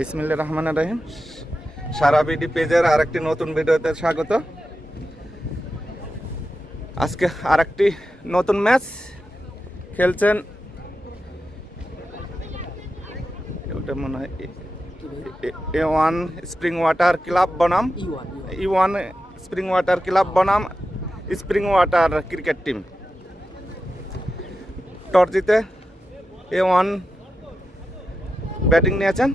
বিসমিল্লাহির রহমানির রহিম। সারা বিডি পেজের আরেকটি নতুন ভিডিওতে স্বাগত। আজকে আরেকটি নতুন ম্যাচ খেলছেন, ওটা মনে হয় E1 স্প্রিং ওয়াটার ক্লাব বনাম E1 স্প্রিং ওয়াটার ক্লাব বনাম spring water cricket team. Toss জিতে E1 ব্যাটিং নিয়েছেন।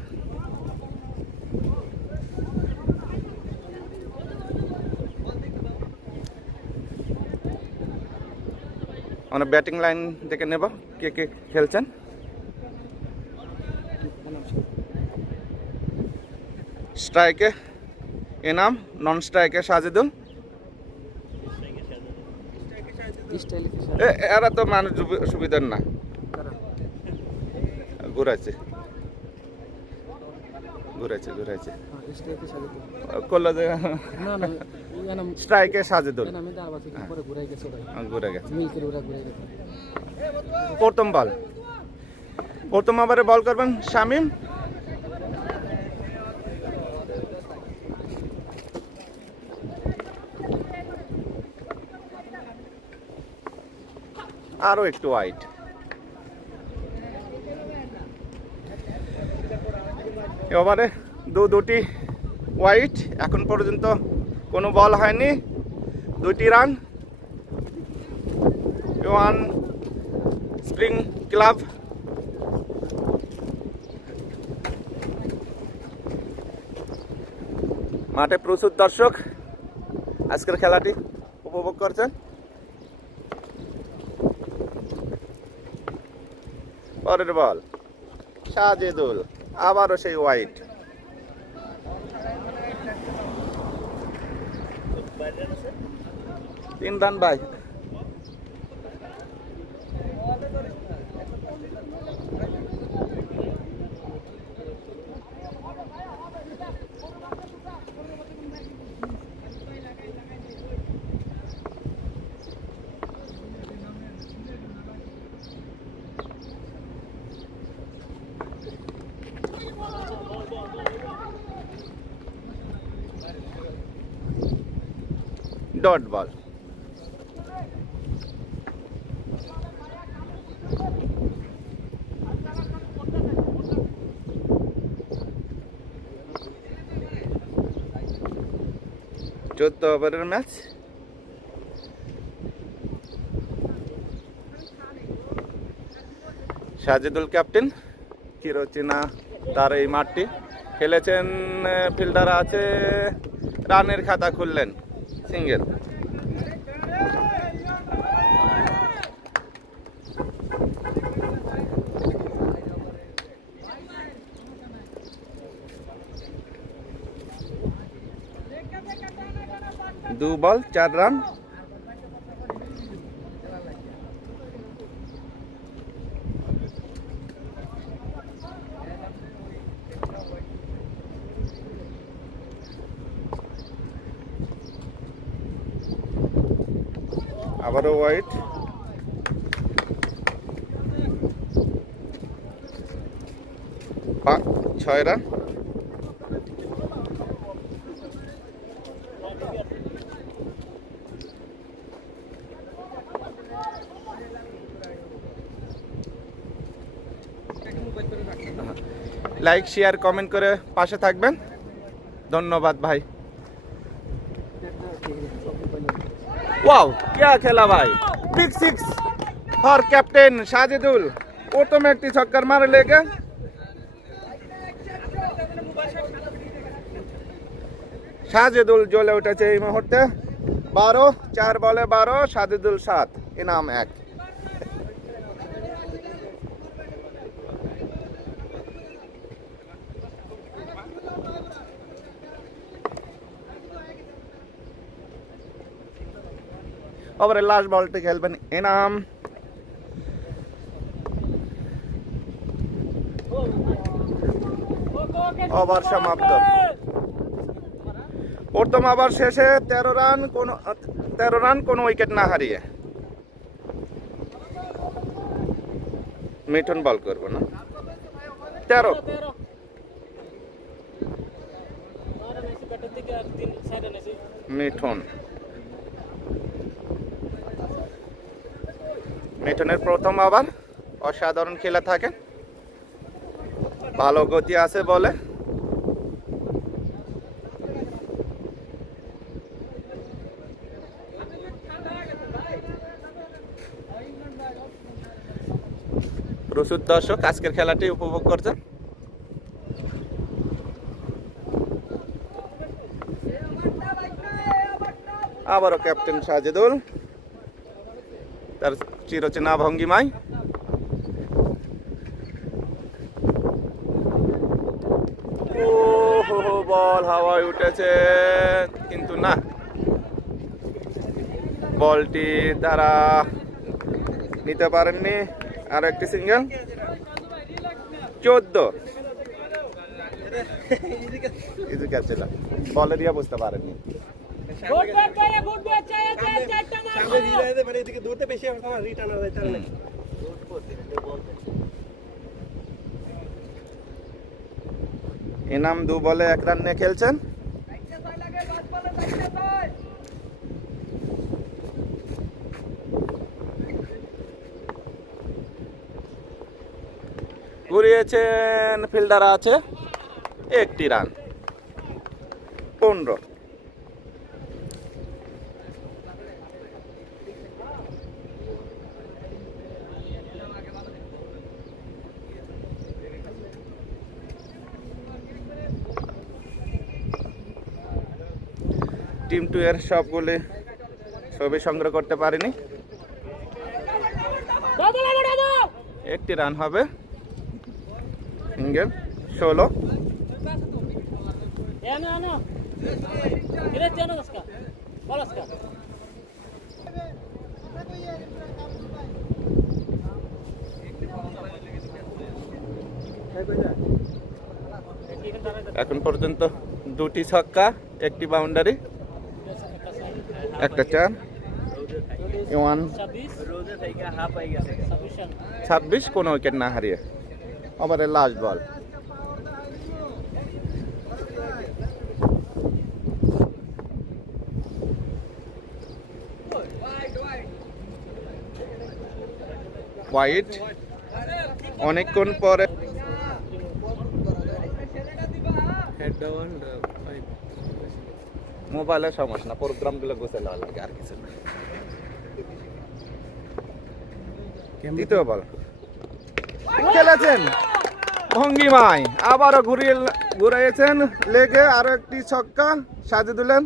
আমরা ব্যাটিং লাইন দেখে নেব কে কে খেলছেন। স্ট্রাইকে এনাম, নন স্ট্রাইকে সাজিদুল। এরা তো মানুষ সুবিধার না, ঘুরাইছে ঘুরাইছে ঘুরাইছে করলো যে স্ট্রাইকে সাজিদুল ঘুরে গেছে। প্রথম ওভারে বল করবেন শামিম। আরো একটু ওয়াইড। এবারে দুটি ওয়াইড, এখন পর্যন্ত কোনো বল হয়নি, 2টি রান। E1 স্প্রিং ক্লাব মাঠে প্রচুর দর্শক আজকের খেলাটি উপভোগ করছেন। পরের বল সাজেদুল, আবারও সেই ওয়াইড। তিন রান ভাই। Dot ball. চোদ্দ ওভারের ম্যাচ। সাজিদুল ক্যাপ্টেন, চিরচেনা তার এই মাঠটি খেলেছেন। ফিল্ডার আছে, রানের খাতা খুললেন, সিঙ্গেল। দু বল 4 রান। আবারও wide. 6 run. Like share comment করে পাশে থাকবেন, ধন্যবাদ ভাই। ওয়াও क्या খেলা ভাই, बिग 6 ফর ক্যাপ্টেন সাজিদুল। প্রথমে একটি ছক্কার মারে লেগে সাজিদুল জ্বলে উঠেছে এই মুহূর্তে। 12, 4 বলে 12, সাজিদুল 7, ইনাম 1। ওভারের লাস্ট বলটি খেলবেন এনাম। ওভার সমাপ্ত। প্রথম ওভার শেষে 13 রান কোনো উইকেট না হারিয়ে। মিঠুন বল করবো না। 13 মিঠুন মিঠুনের প্রথম ওভার অসাধারণ খেলে থাকে, ভালো গতি আছে বলে। প্রচুর দর্শক আজকের খেলাটি উপভোগ করছেন। আবারও ক্যাপ্টেন সাজেদুল তার চিরচেনা ভঙ্গিমায় বল হাওয়ায় উঠেছে, কিন্তু না, বলটি তারা নিতে পারেননি। আর একটি সিঙ্গেল, 14 ইজি ক্যাচ ছিল, বলে দিয়ে বুঝতে পারেননি। ইনাম 2 বলে 1 রান নিয়ে খেলছেন। ঘুরিয়েছেন, ফিল্ডার আছে, 1টি রান, 15। টিম 2 এর সবগুলি ছবি সংগ্রহ করতে পারিনি। 1টি রান হবে, সিঙ্গেল, 16। এখন পর্যন্ত 2টি ছক্কা, 1টি বাউন্ডারি, 1টা 4। 26 কোনো উইকেট না হারিয়ে ওভারের লাস্ট বল। হোয়াইট অনেকক্ষণ পরে মোবাইলের সমস্যা না, প্রোগ্রামগুলো গোছালে লাগে, আর কিছু না। দ্বিতীয় বল খেলেছেন ভঙ্গিমায়, আবারও ঘুরিয়েছেন লেগে, আরো একটি ছক্কা সাজিয়ে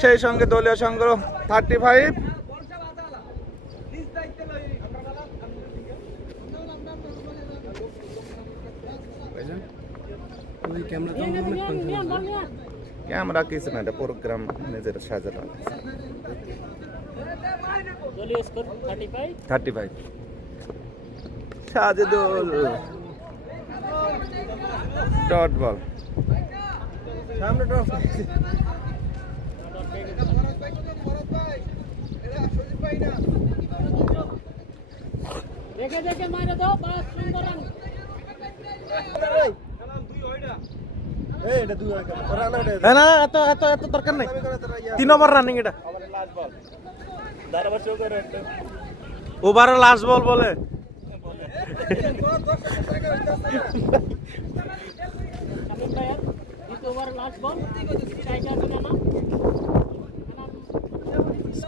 সেই সঙ্গে দলীয় সংগ্রহ 35। ক্যামেরা কিছু না, এটা প্রোগ্রাম নিজের সাজানো। 35 সাজেদুল, ডট বল। দেখে মাইরে দাও, বাস সুন্দর রান। না এত দরকার নেই, 3 ওভার রানিং, এটা ওভার লাস্ট বল বলে।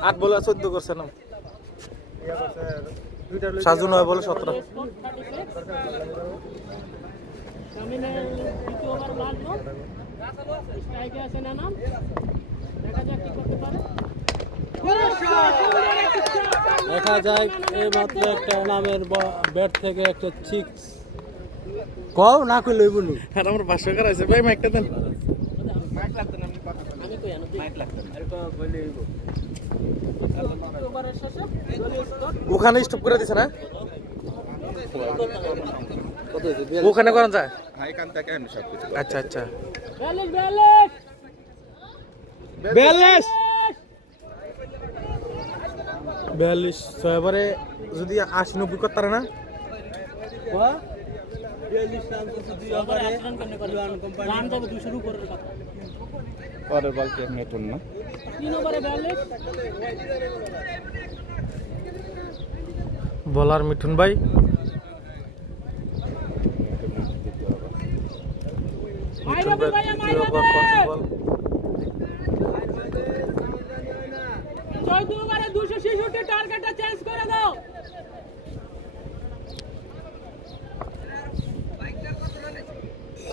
আট বলে 14 করছে না, সাজু 9 বলে 17। দেখা যায় এই মাত্র একটা নামের ব্যাট থেকে একটা সিক্স কও না কই লইব নি। আর আমার 500 টাকা আছে ভাই, মাইকটা দেন। মাইক লাগতো না, আমি কই আনো মাইক লাগতো না, আর কো বলে লইব। ওভারের শেষে ওখানে স্টপ করে দিছ না, ওখানে করা যায়। হাই কান থেকে আমি সব কিছু। আচ্ছা 42 ছয় ওভারে যদি 80-90 করতে পারে না, রান যাবে 200 উপরের কথা। পরের বল কে মিঠুন না 3 ওভারে 42। বলার মিঠুন ভাই। মিঠুন ভাই তৃতীয় ওভার প্রথম বল। 14 ওভারে 266 টার্গেটটা চেঞ্জ করে দাও।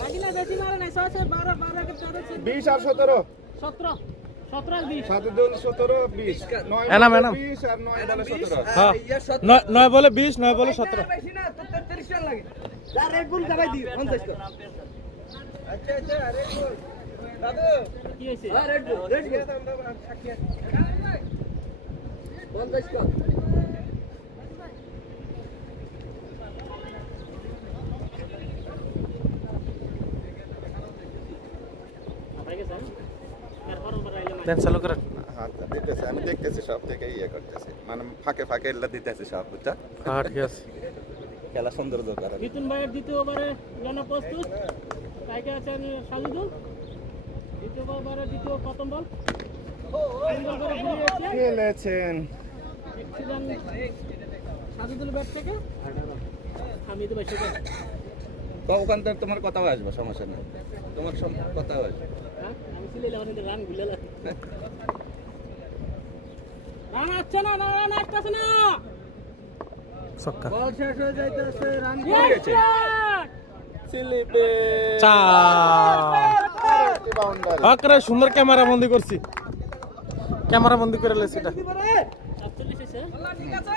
লাগিনা বেশি মারে নাই 6 12 12 কে 14 20 আর 17 17 17 আর 20 7 2 17 20 9 এনাম, এনাম। 20 আর 9 বলে 17 হ্যাঁ 9 বলে 20 9 বলে 17। কি হইছে? দেন চালু করেন। হ্যাঁ দিতেছে আমি দেখতেছি সব থেকে ইয়ে করতেছি মানে ফাঁকে ফাঁকে এল্লা দিতেছে সব বুঝছা হ্যাঁ ঠিক আছে। খেলা সৌন্দর্য করে মিথুন ভাইয়ের দ্বিতীয় ওভারে জন্য প্রস্তুত। তাইকে আছেন সাজুদুল। দ্বিতীয় ওভারে দ্বিতীয় প্রথম বল। সিঙ্গেল করে ঘুরিয়েছে। খেলেছেন এক্সিডেন্ট সাজুদুল ব্যাট থেকে হামিদ ভাই সেটা। তো ওখান থেকে তোমার কথাও আসবে সমস্যা নেই তোমার কথাও আসবে হ্যাঁ আমি ছিলে আমাদের রান ভুলে রান আসছে না রান আসছে না। ছক্কা। বল শেষ হয়ে যাইতেছে রান করেছে। স্লিপে 4। বাউন্ডারি আরে সুন্দর ক্যামেরা বন্দি করছি। ক্যামেরা বন্দি করে লেছি এটা। 47 এসে ঠিক আছে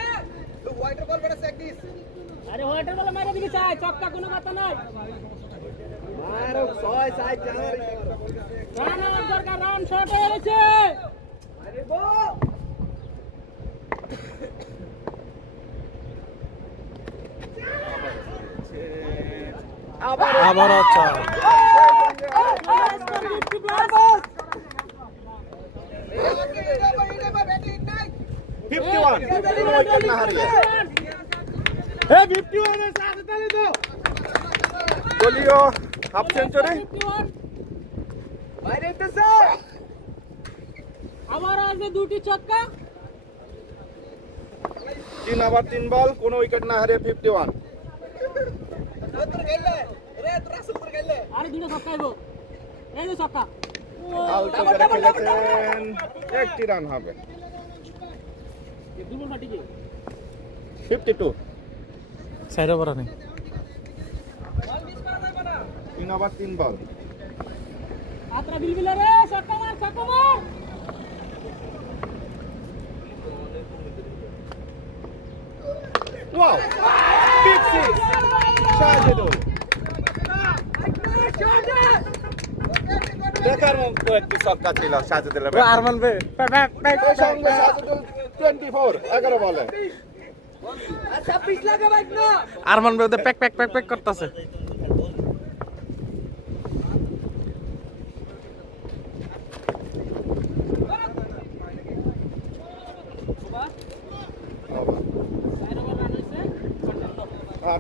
হোয়াইটের বল বড় চেক দিস। আরে হোয়াইটের বল মাইরা দিবি চাই চক্কা কোনো কথা নাই। মারো 6 সাইড জানার রান আর দরকার রান শট হয়ে গেছে। আরে গো আবার আচ্ছা। 51 কোনো উইকেট না হারিয়ে এ 51 এর সাথে তালি দাও। দলীয় হাফ সেঞ্চুরি আবার আসবে দুটি ছক্কা। 3 ওভার 3 বল কোনো উইকেট না হারিয়ে 51 আরে দুটো ছক্কা আইবো। এই যে ছক্কা। আউট করে খেলেছেন একটি রান হবে দুটো ফাটিকে 52 সাইড ওভার নেই। 3 ওভার 3 বল আত্রা বিলবিলা রে ছক্কা মার ছক্কা মার। ওয়াও বিগ সিক্স সাজিদুল দেখার মতো একটি ছক্কা ছিল সাজিদুলের ও আরমান ভাই ওই সঙ্গে সাজিদুল 24 11 বলে আরমান ভাই ওদের প্যাক প্যাক প্যাক প্যাক করতেছে।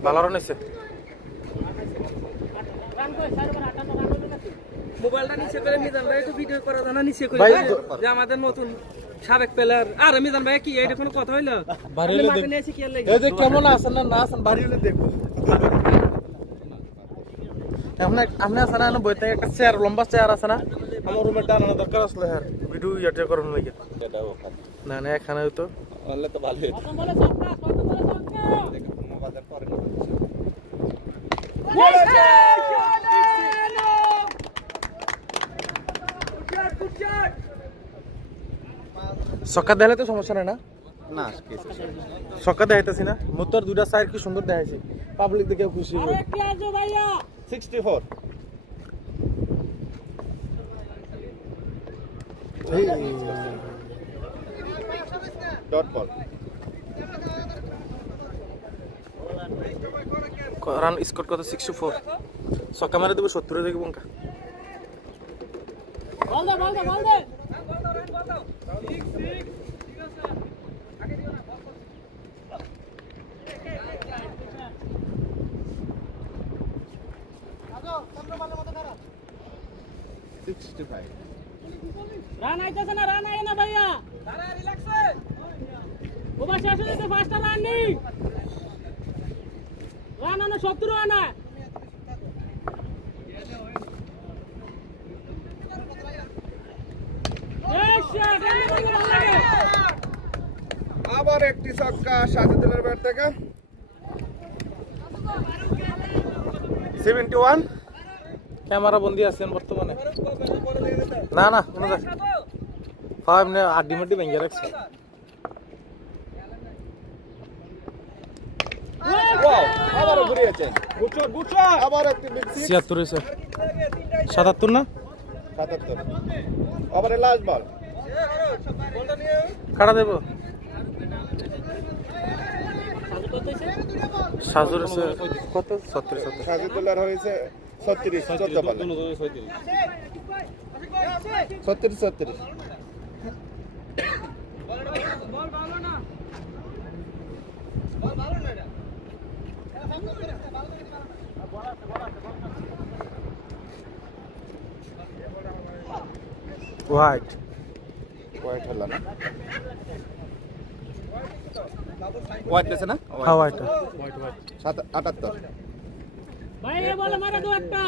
ভালো রান হয়েছে। রান কই 4 ওভার 58 রান হলো নাকি? মোবাইলটা নিচে করে মিজান ভাই একটু ভিডিও করা জানা নিচে করে ভাই, যে আমাদের নতুন সাবেক প্লেয়ার আর মিজান ভাই কি এটা কোনো কথা হইলো বাড়ি আপনি হলে মাঠে দেখ। নিয়ে এসে কি আর লাগে এই যে কেমন আছেন না আছেন বাড়ি হলে দেখো। আপনি আছেন না বইতে একটা চেয়ার লম্বা চেয়ার আছে না আমার রুমে টানানো দরকার আসলে হ্যাঁ ভিডিও ইয়াতে করুন লাগে এটাও ওখানে না না এখানে হয়তো বললে তো ভালোই হতো প্রথম বলে ছক্কা প্রথম বলে ছক্কা। মোবাইলের পরে ছক্কা দেখালে তো সমস্যা নাই না। না কিছু ছক্কা দেখাইতেছি না মোটর দুইটা সাইড কি সুন্দর দেখাইছি পাবলিক দেখে খুশি আরে হবে। কি আছে ভাইয়া 64 ডট বল রান স্কোর কত 64 ছক্কা মারে দেবো 70 থেকে বঙ্কা। বল দে বল দে বল দে। রান আইতেছে না, রান আয় না ভাইয়া। ওভার শেষ হয়ে যেতে 5টা রান নেই। রান আনো 70 আনা। আবার একটি ছক্কা সাজিদুলের ব্যাট থেকে 71। ক্যামেরা বন্দি আছেন বর্তমানে। না না কোনো দেখ এমনি আড্ডি মাড্ডি ভেঙে রাখছে। আবারও ঘুরিয়েছে, আবার একটি বিগ সিক্স। 76 হয়েছে, 77 না 77। ওভারে লাস্ট বল, কাটা দেবো। সাজুর হয়েছে কত? 36। সাজিদুলের হয়েছে 36, 14 বলে 36। হোয়াইট হোয়াইট হলো না, হোয়াইট দিয়েছে না, হ্যাঁ হোয়াইট। 78। ভাই এ বলে মারা দাও একটা।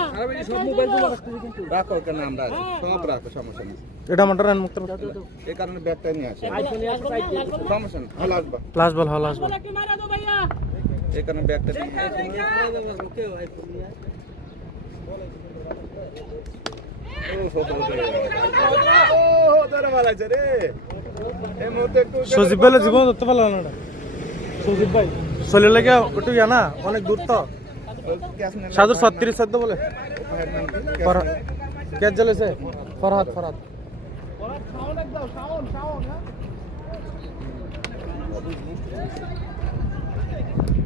রাখো কেন, আমরা আছি, সব রাখো, সমস্যা নেই। এটা মোটর রান মুক্ত এই কারণে ব্যাটটা নিয়ে আসে, সমস্যা নেই। হল আসবা, লাস্ট বল, হ্যাঁ লাস্ট বল। বলে কি মারা দাও ভাইয়া। এই কারণে ব্যাটটা নিয়ে সজীব ভাই জীবন ধরতে পারলো না। সজীব ভাই চলে লেগে একটু ইয়া না, অনেক দূর তো। সাজু 36 চোদ্দ বলে ক্যাচ জ্বলেছে। ফরহাদ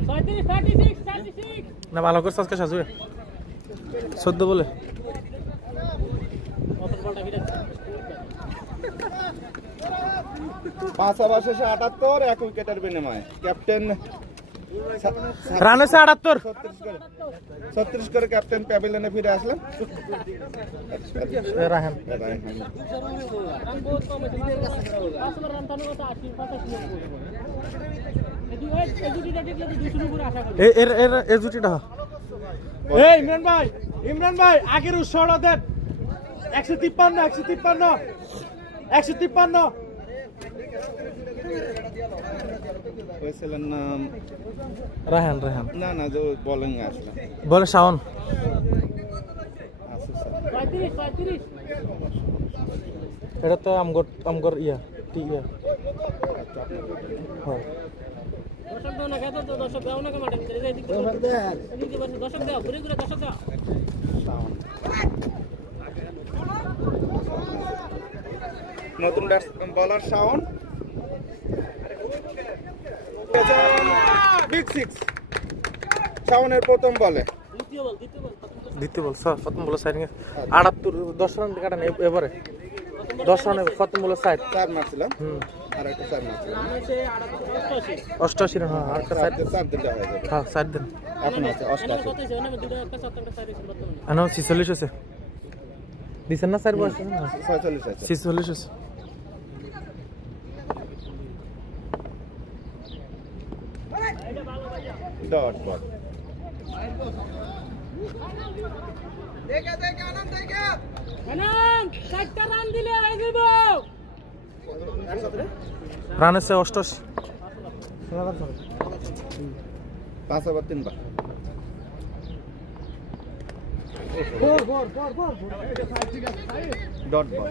36 না ভালো করছে আজকে সাজু 14 বলে। 5 ওভার শেষে 78, 1 উইকেটের বিনিময়ে ক্যাপ্টেন রান হয়েছে 78। 36 করে ক্যাপ্টেন প্যাভিলিয়নে ফিরে আসলেন। রাহান রান বহুত কম আছে। 5 রান তানো কথা 80 85 এই দুইটা দেখলে 200 উপরে আশা করি। এর এর এই জুটিটা এই ইমরান ভাই আগের উৎসটা দেন। 153 হয়েছিলেন নাম রাহান না না, যে বোলিং আসলেন বলে শাওন। 35 এটা তো আমগর ইয়া টি ইয়া। হ্যাঁ দর্শক দাও না, খেতো তো দর্শক দাও না মাঠে ভিতরে যাই দিকে এদিকে বসে দর্শক দাও, ঘুরে ঘুরে দর্শক দাও। নতুন বলার শাওন, বিগ সিক্স শাওনের প্রথম বলে। দ্বিতীয় বল প্রথম বলে সাইড 78 10 রান কাটান এবারে 10 রানে প্রথম বলে সাইড 4 মারছিলাম, আর একটা 4 মারছিলাম, 88 রান। হ্যাঁ আর একটা সাইড 4 দিলে হয়ে যাবে। হ্যাঁ সাইড দেন। এখন আছে 88। কত আছে না দুটো একটা সত্তর একটা সাইড আছে বর্তমানে। আনো 46 আছে দিছেন না সাইড বয়স 46 আছে। 46 আছে। ডট বল, আনন্দ 4টা রান দিলে হয়ে যাব। রান আছে 88। 5 ওভার 3 বার। ডট বল,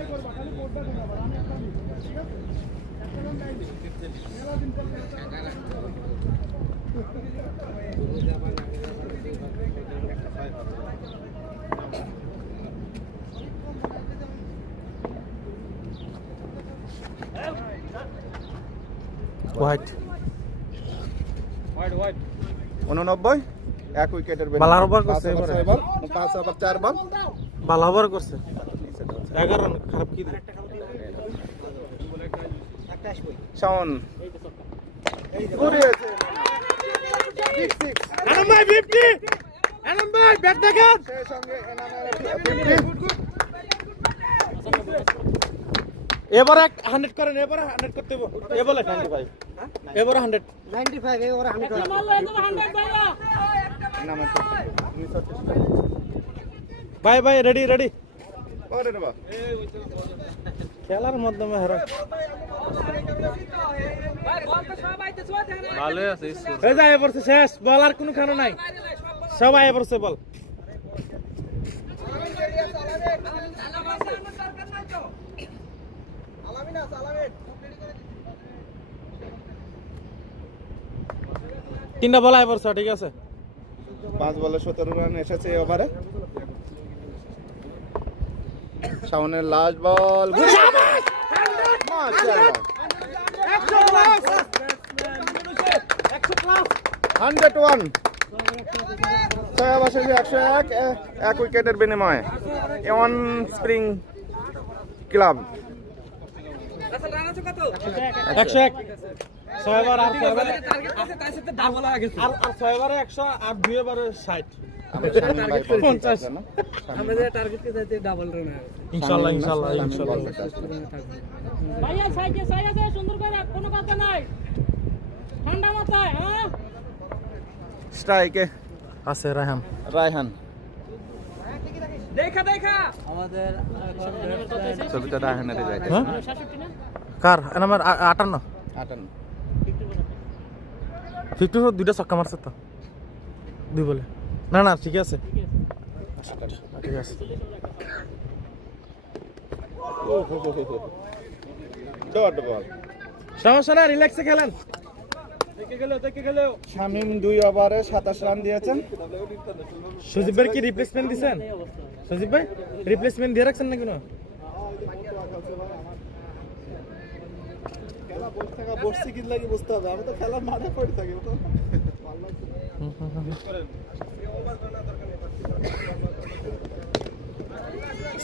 হোয়াইট 89, 1 উইকেটের বালার ওভার করছে 5 ওভার 4 বল। ভালো ওভার করছে 11 রান। খারাপ কি দিল শাওন ঘুরিয়েছে, বিগ সিক্স। আনন্দ ভাই 50। আনন্দ ভাই ব্যাট দেখেন। সেই সঙ্গে এনামের 50। এবারে 100 করেন, এবারে 100 করতে হবে। এ বলে 95, এবারে 100। 95 এ ওরা 100 করে মারলো একদম 100 ভাইয়া নামের ভাই ভাই রেডি রেডি। ওরে বাবা খেলার মাধ্যমে হেরো ভাই বল তো সব আইতেছ ওই দেখেন ভালো আছে। এই যা এ পড়ছে শেষ, বল আর কোনো খানো নাই, সব আয় পড়ছে বল। তিনটা বল আয় পড়ছে, ঠিক আছে। 5 বলে 17 রান এসেছে এই ওভারে। শাওনের লাস্ট বল, মাশাআল্লাহ 101 101 এক উইকেটের বিনিময়ে A1 স্প্রিং ক্লাব আচ্ছা রান আছে কত 101 ছয়বার আর ছয়বার টার্গেট আছে তাই সাথে ডাবল হয়ে গেছে আর 6বারে 100 আর 2বারে 60। আমরা শাওন ভাই 50 না আমরা যে টার্গেট কে যাইতে ডাবল রান হবে ইনশাআল্লাহ ইনশাআল্লাহ ইনশাআল্লাহ। ভাইয়া সাইডে সাইডে সুন্দর করে কোনো কথা নাই ঠান্ডা মাথায় হ্যাঁ স্ট্রাইকে আছে রায়হান। রায়হান দেখা দেখা ছবিটা রায়হানের যাইতে হ্যাঁ 66 না কার নাম্বার 58 58 54 দুইটা ছক্কা মারছে তো, দুই বলে। না না ঠিক আছে ঠিক আছে। ডট বল সমস্যা না, রিল্যাক্সে খেলেন। দেখে গেল শামিম 2 ওভারে 27 রান দিয়েছেন। সজীব ভাই কি রিপ্লেসমেন্ট দিছেন? সজীব ভাই রিপ্লেসমেন্ট দিয়ে রাখছেন না কেন? বসছি কি লাগি বুঝতে হবে, আমি তো খেলার মাঠে পড়ে থাকি।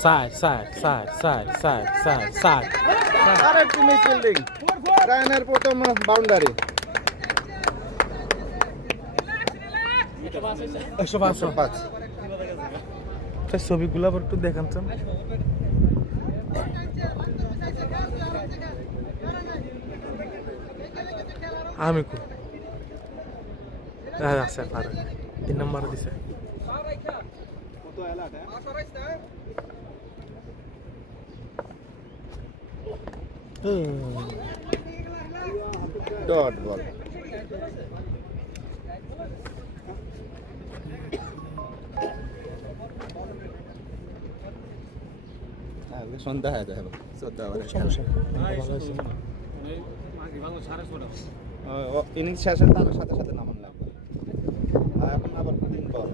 Side side side side side side side. আরেকটি মিস ফিল্ডিং, রায়হানের প্রথম বাউন্ডারি। 105 ছবিগুলো আবার একটু দেখান তো। আমি কো আছে পারে 3 নম্বর দিছে। ডট বল সন্ধ্যা হয়ে যায় 14 ওভারে সমস্যা ইনিংস শেষে তার সাথে সাথে নামান লাগবে। আর এখন আবার 3 বল,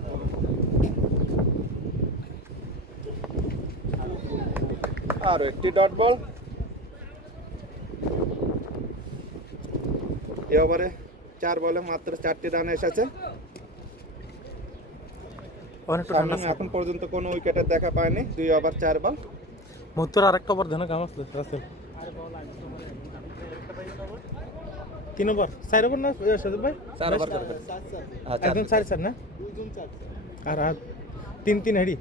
আর একটি ডট বল। এই ওভারে 4 বলে মাত্র 4টি রান এসেছে। অনেকটা শামিম এখন পর্যন্ত কোনো উইকেটের দেখা পায়নি। 2 ওভার 4 বল। মোত্তর আরেকটা ওভার ধানে কাম আসলে রাসেল 3 ওভার 4 ওভার না সজীব ভাই 4 ওভার করবে। একদম 4 না আর 3 হেডি।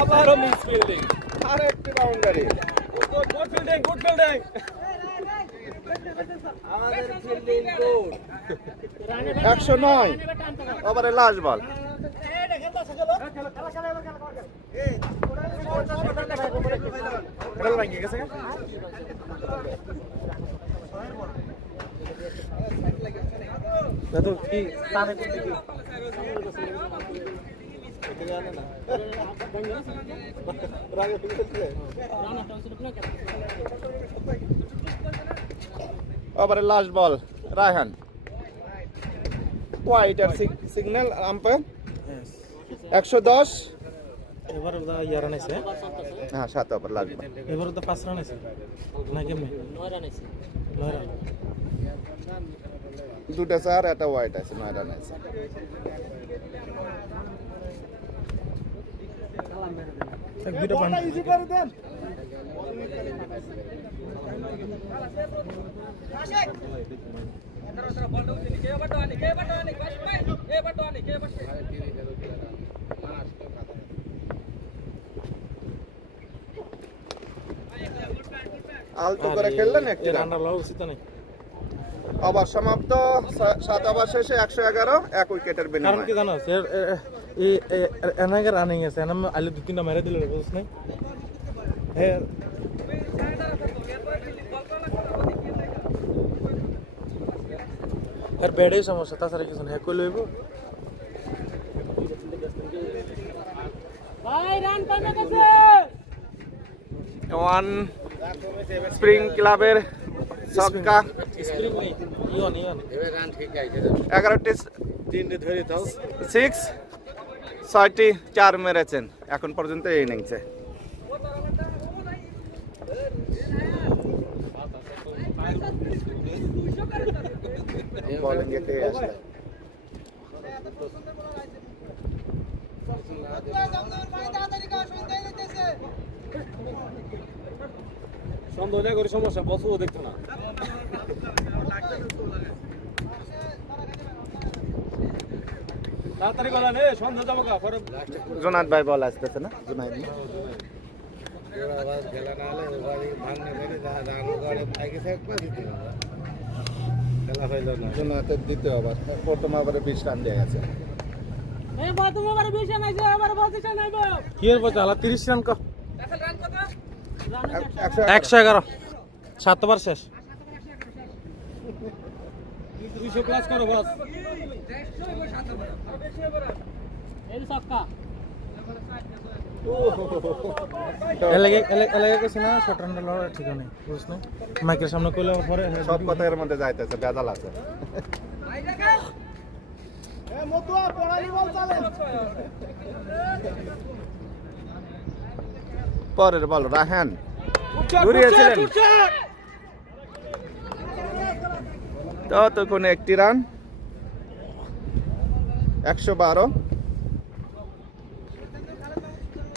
আবারও মিস ফিল্ডিং আরেকটি বাউন্ডারি। গুড ফিল্ডিং আমাদের ফিল্ডিং গুড 109 ওভারে লাস্ট বল। খেলা ভাঙে গেছে তো কি টানে করতে কি ওভারে লাস্ট বল রায়হান। Whiter signal umpire 110। এবার ইয়ার আনাইছে হ্যাঁ 7 ওভার লাস্ট বল। এবার তো 5 রান আছে না কেমনে 9 রান আছে 9 রান। 2টা 4 একটা হোয়াইট আছে, 9 রান আছে। এক দুইটা পান আলতো করে খেললেন একটি রান। রান্না লওয়া উচিত নেই, ওভার সমাপ্ত, 7 ওভার শেষে 111, 1 উইকেটের কারণ বিনিময়ে। কি জানো এনাকে রানিং আছে এনাম আলু 2-3টা মেরে দিল বুঝছ নাই হ্যাঁ আর ব্যাডেই সমস্যা, তাছাড়া কিছু না, হ্যাঁ কই লইব ভাই রান কমে গেছে। ওয়ান স্প্রিং ক্লাবের ছক্কা, স্প্রিং নেই, ইয়ন 11টি 3 ধরে দাও 6, 6টি 4 মেরেছেন এখন পর্যন্ত এই ইনিংসে। বোলিং এতে আসলে সন্দেহ করে সমস্যা বসও দেখতো না। তাড়াতাড়ি বলা নে সন্দেহ যাবো কা পরে জোনাদ ভাই বল আসতেছে না, জোনাদ জোনাদের দ্বিতীয় ওভার, প্রথম ওভারে 20 রান দেয়া আছে। এই প্রথম ওভারে 20 রান আইছে, এবারে 25 রান আইব। কি এর বলছে আলা 30 রান কর, রান কত? 111 7 ওভার শেষ। 200 প্লাস করো বস। এই ছক্কা। এলাকা কিছু না, শর্ট রানটা লড়া ঠিক নেই বুঝছ না, মাইকের সামনে কইলে পরে সব কথা এর মধ্যে যাইতেছে, বেজাল আছে। পরের বল রাহান ঘুরিয়েছিলেন, ততক্ষণে একটি রান, 112।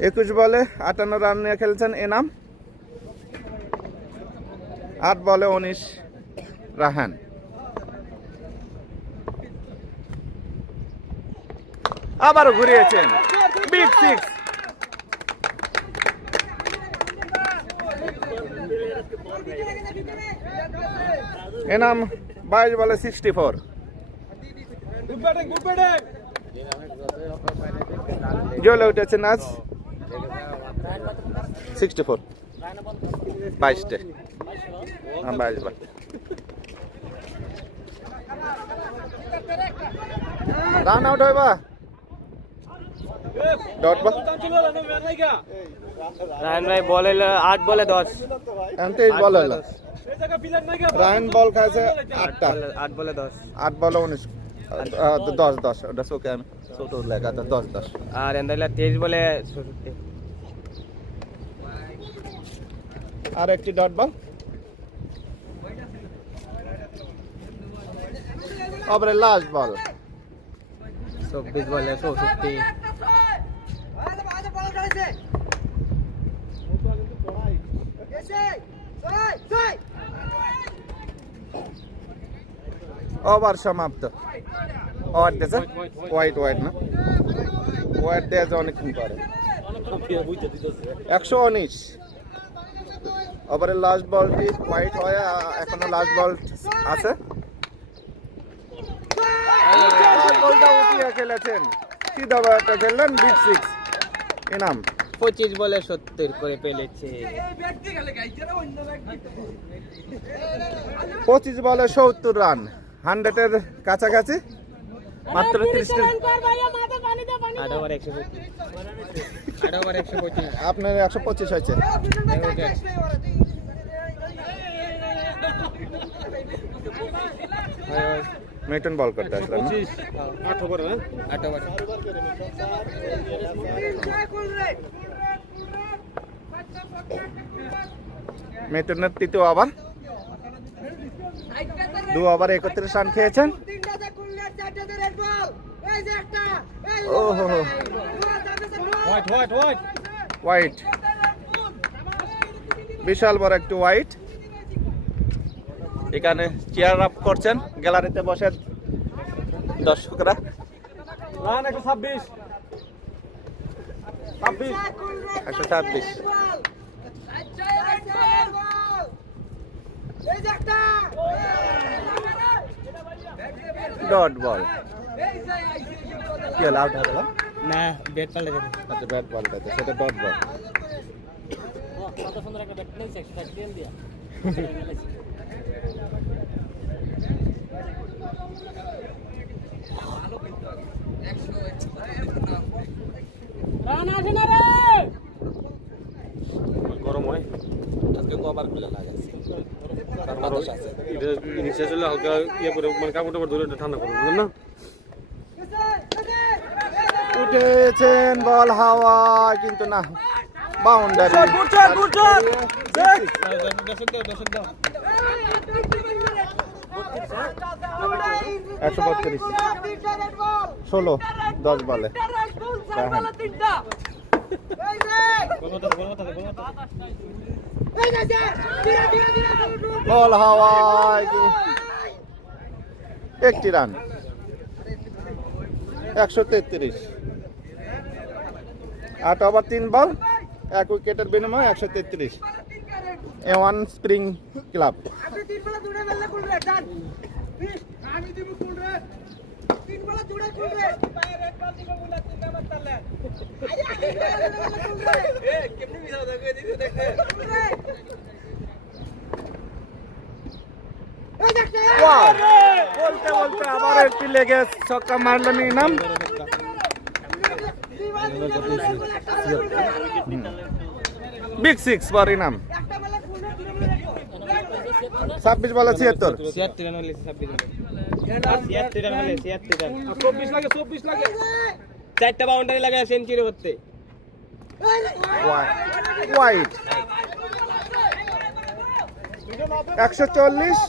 21 বলে 58 রান নিয়ে খেলছেন এনাম, 8 বলে 19 রাহান। আবারও ঘুরিয়েছেন, বিগ 6। এনাম 22 বলে 64। Good batting good batting. জ্বলে উঠেছেন আজ 64, 22টে, 22 বল। রান আউট হইবা, ডট বল। রায়ন ভাই বল 8 বলে 10। এনতে বল হলো, এই জায়গা প্লেয়ার নাই রায়ন বল খাইছে 8টা, 8 বলে 10। 8 বলে 19, 10 ওটা ওকে আমি ছোট লেখা, 10 আর এন্দাইলা 23 বলে 66। আর একটি ডট বল। ওভারের লাস্ট বল, 24 বলে 64। ওভার সমাপ্ত। ওভার দিয়েছে হোয়াইট না, হোয়াইট দিয়েছে অনেকক্ষণ পরে। 119। ওভারের লাস্ট বলটি হোয়াইট হয়ে এখনো লাস্ট বল আছে। বলটা উঠিয়ে খেলেছেন, কি দাবাটা খেললেন, বিগ 6 ইনাম। 25 বলে 70 করে পেলেছে। 25 বলে 70 রান, 100-এর কাছাকাছি, মাত্র 30 রান কর ভাইয়া, মাথা পানি দে, পানি 8 ওভার 125। 8 ওভার 125। আপনার 125 হয়েছে। মিটন বল করতে আসলাম না? 8 ওভার না 8 ওভার। মিটনের তৃতীয় ওভার, 2 ওভার 31 রান খেয়েছেন। ওহো, হোয়াইট হোয়াইট হোয়াইট। হোয়াইট, বিশাল বড় একটু হোয়াইট। এখানে চেয়ার আপ করছেন, গ্যালারিতে বসে দর্শকরা। Run 126 126 dot ball. কি হলো, আউট হয়ে গেল? না ব্যাট পাল্টে গেছে। আচ্ছা, ব্যাট বলটাতে সেটা ডট বল। কত সুন্দর একটা ব্যাট নিয়েছে, একটা ট্রেন দিয়া। রান আসে না রে। গরম হয় আজকে কবার খুলে লাগাইছে এটা নিচে চলে হালকা ইয়ে করে মানে কাপড় টাপড় ধরে এটা ঠান্ডা করবো বুঝলেন না। উঠেছেন বল হাওয়া, কিন্তু না, বাউন্ডারি। 132 16 10 বলে। বল হাওয়ায়, একটি রান। 133, 8 ওভার 3 বল, 1 উইকেটের বিনিময়ে 133। A1 spring club. বলতে বলতে আবার একটি লেগে ছক্কা মারলেন ইনাম। বিগ 6 ফর ইনাম। 26 বলে 76। 76 রান হলে 76 রান হলে 76 রান 24 লাগে 4টা বাউন্ডারি লাগায় সেঞ্চুরি করতে। হোয়াইট 140।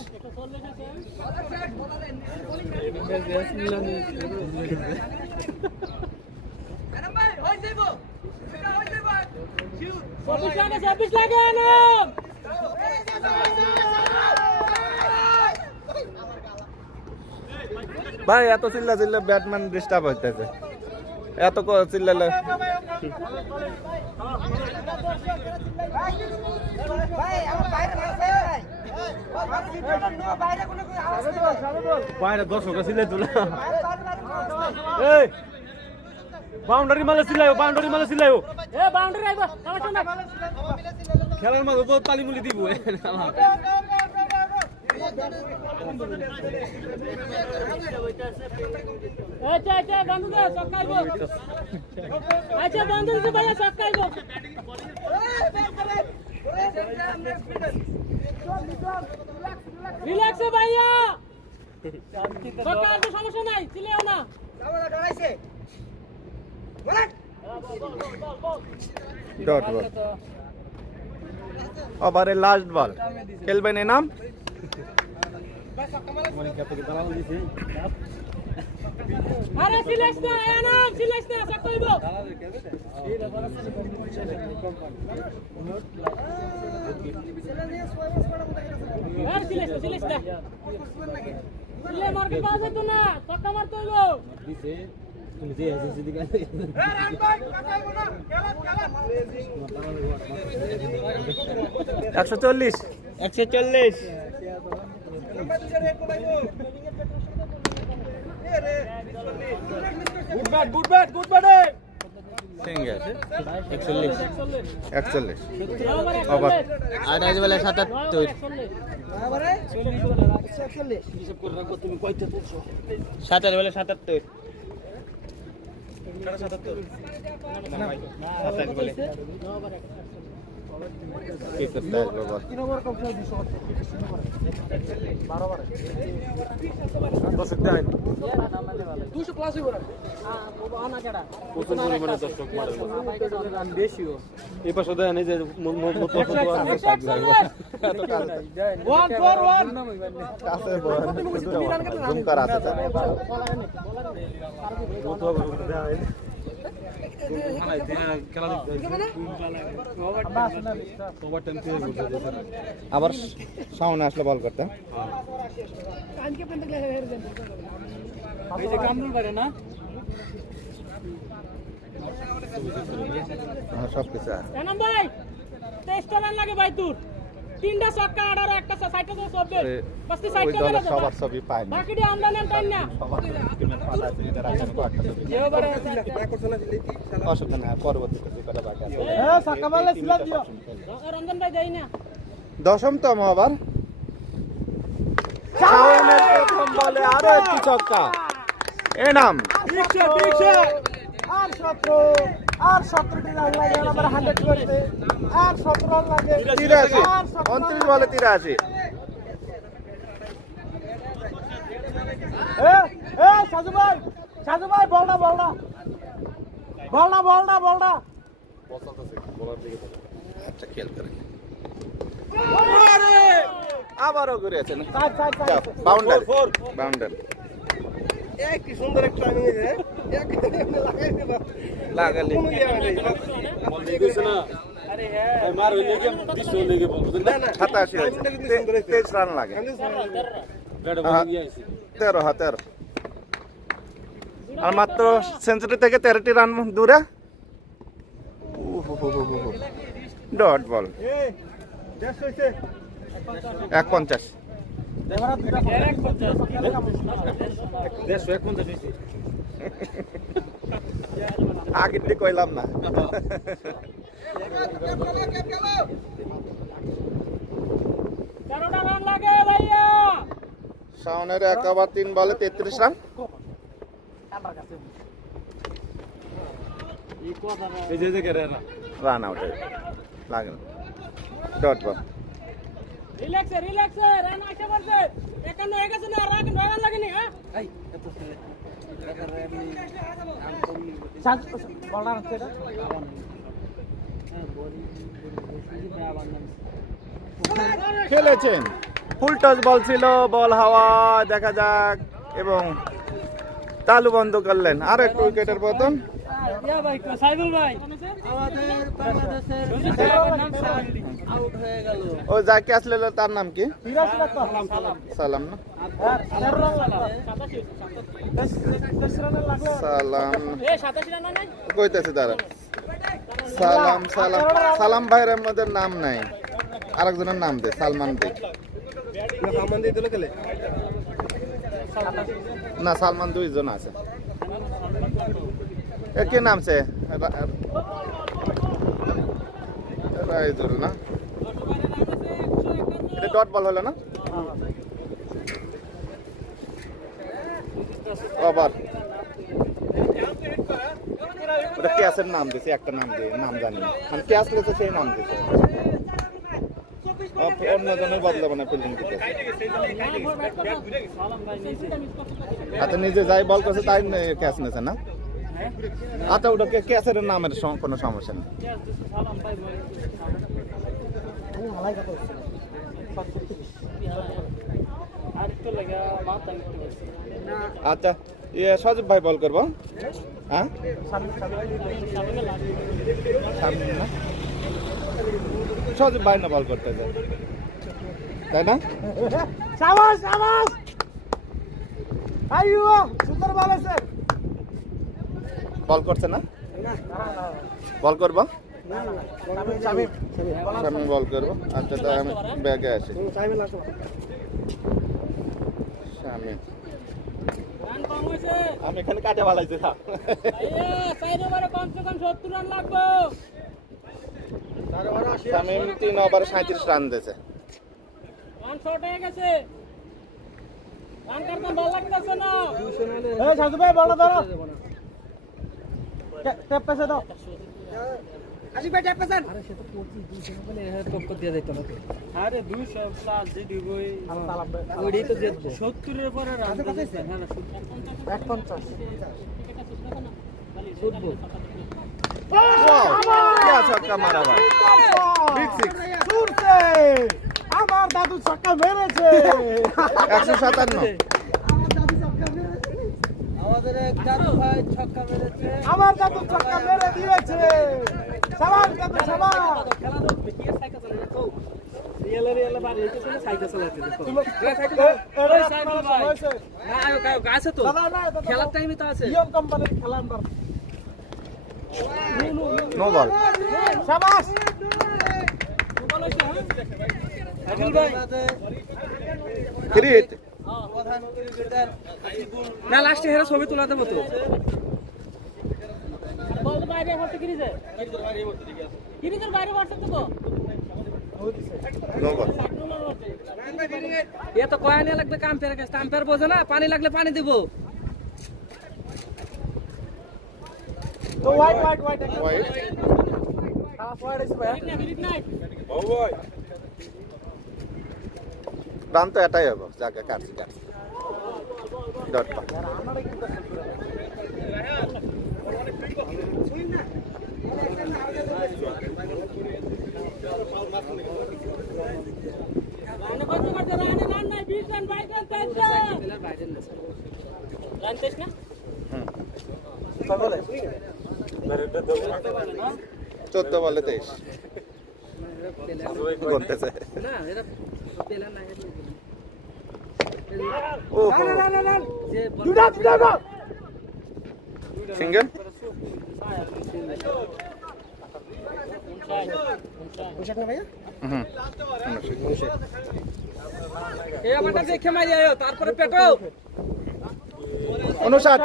ভাই এত চিল্লা চিল্লা ব্যাটম্যান ডিস্টার্ব হইতেছে, এত চিল্লালে। বাইরে দর্শক ছিলে তো না। এই বাউন্ডারি মালে চিল্লাইও, বাউন্ডারি মালে চিল্লাইও। এ বাউন্ডারি আইবা, সমস্যা না। খেলার মাঝে তো তালিমুলি দিব। আচ্ছা বন্ধু দে চক্কাইবো। আচ্ছা বন্ধু দিছে ভাইয়া চক্কাইবো। রিল্যাক্স ভাইয়া, চক্কাইবো, সমস্যা নাই, চিল্লাও না। Dot ball. ওভারের লাস্ট বল খেলবেন ইনাম। আরে সিলেক্ট না, এনাম সিলেক্ট না, চক্কাইবো। আরে সিলেক্ট না। চিল্লে মার্কে পাওয়া যেত না, চক্কা মারতে হইব। 140। 140 গুড ব্যাট সিঙ্গেল। 41 41 ওভার। আর আজ বেলা 77 77 বেলা 77 77 বলে কি করতে আসলো বল। দর্শক দেন 200 প্লাস হইব না। আনা কেডা প্রচুর পরিমাণে দর্শক মারে বেশিও। এই পাশে দেন এই যে কাছে বল জুম করা আছে। আবার সামনে আসলে বল করতে এই যে কামরুল বাইরে না সব কিছু আছে এনাম ভাই 23 রান লাগে ভাই তোর তিনটা ছক্কা আর একটা 60টা তো সববে বাস্তি 60টা মেরে দাও সবার ছবি পায় না বাকিটা আমরা নেন তাই না অসুবিধা নেই পরবর্তীতে যে কটা বাকি আছে রঞ্জন ভাই দেই না দশমতম আবার শাওনের প্রথম বলে আরো একটি ছক্কা এনাম আর 17টি রান লাগে আমার 100 করতে আর 17 রান লাগে 83 29 বলে 83 সাজু ভাই বলনা আচ্ছা খেয়াল করে আবারও ঘুরে আছেন বাউন্ডারি বাউন্ডারি কি সুন্দর একটা টাইমিং আছে লাগালি আরে হ্যাঁ মার হইলে কি দিস হইলে কি বলবো না না 87 হয়েছে 23 রান লাগে ব্যাট বল দিয়ে আইছি 13 আর মাত্র সেঞ্চুরি থেকে 13টি রান দূরে ডট বল 150 আগেরটি কইলাম না তেরোটা রান লাগে ভাইয়া শাওনের 1 ওভার 3 বলে 33 রান এই যে করে না রান আউট লাগেন ডট বল রিল্যাক্স রান আশা করছে 51 হয়ে গেছে না রান লাগেনি হ্যাঁ খেলেছেন ফুল টস বল ছিল বল হাওয়া দেখা যাক এবং তালু বন্ধ করলেন আর একটু উইকেটের পতন ইয়া ভাই সাইদুল ভাই আমাদের বাংলাদেশের নাম আউট হয়ে গেল ও যা ক্যাচ নিল তার নাম কি সালাম না সালাম এ 87 রান নাই কইতেছে দাঁড়া সালাম ভাইয়ের মধ্যে নাম নাই আরেকজনের নাম দে সালমান দে না সালমান দুইজন আছে কি নাম সে রাইজুল না এটা ডট বল হলো না আবার ওটা ক্যাসের নাম দিয়েছে একটা নাম দিয়ে নাম জানি না আমি ক্যাশ লেছে সেই নাম দিয়েছে অন্য জনের বদলাবো না ফিল্ডিং দিতে আচ্ছা নিজে যাই বল করছে তাই ক্যাশ নেছে না আচ্ছা ওটা ক্যাশের নামের কোনো সমস্যা নেই আচ্ছা ইয়ে সজীব ভাই বল করবো হ্যাঁ সজীব ভাই না বল করতে যায় তাই না সুন্দর বল আছে বল করছে না বল করবো আমি বল করবো আচ্ছা তাই আমি ব্যাগে আসি স্বামী রান কম হয়েছে আমি এখানে কাটে ভালাইছি না ভাইয়া সাইড ওভারে কমসে কম 70 রান লাগবে স্বামী 3 ওভারে 37 রান দিয়েছে রান শর্ট হয়ে গেছে রান করতে ভালো লাগতেছে না সাজু ভাই বল ধরো টেপ পেছে দাও আশিক ভাই টেপ পেছেন আরে সে তো 25 200 বলে টক্কর দিয়ে দিত নাকি আরে 200 প্লাস যে দিবই ওইটাই তো জিতবো 70 এর পরে রান দিয়েছে হ্যাঁ না 150 ফুটবল क्या छक्का मारा भाई बिग सिक्स সুরছে আমার দাদু ছক্কা মেরেছে 157 আমার দাদু ছক্কা মেরে দিয়েছে সাবাস দাদু সাবাস খেলা তো কি সাইকেল চালাতে তো রিয়েল বাড়ি হইতেছে না সাইকেল চালাতে তো আছে তো খেলার টাইমে তো আছে ইয়ম কোম্পানির খেলান বার নো বল সাবাস আকিল ভাই ফ্রি হিট না লাস্টে হেরে ছবি তোলা দেবো তো বল তো বাইরে হচ্ছে কিরিজে কিরিজের বাইরে হচ্ছে তো নো বল এ তো কয়ানে লাগবে কাম্পের কাছে কাম্পের বোঝে না পানি লাগলে পানি দিব তো হোয়াইট ওয়াইড খারাপ হোয়াইট আছে ভাই মিনিট নাই রান তো এটাই হবো যাকে কাটছি ডট বল রানে কত করতে রানে রান নাই 20 রান 22 রান 23 রান তেইশ না 14 বলে 23 গুনতেছে না এরা পেলা না ও যে দুটা সিঙ্গেল হুম এ আমারটা দেখে মারি আয়ো তারপরে পেটো 59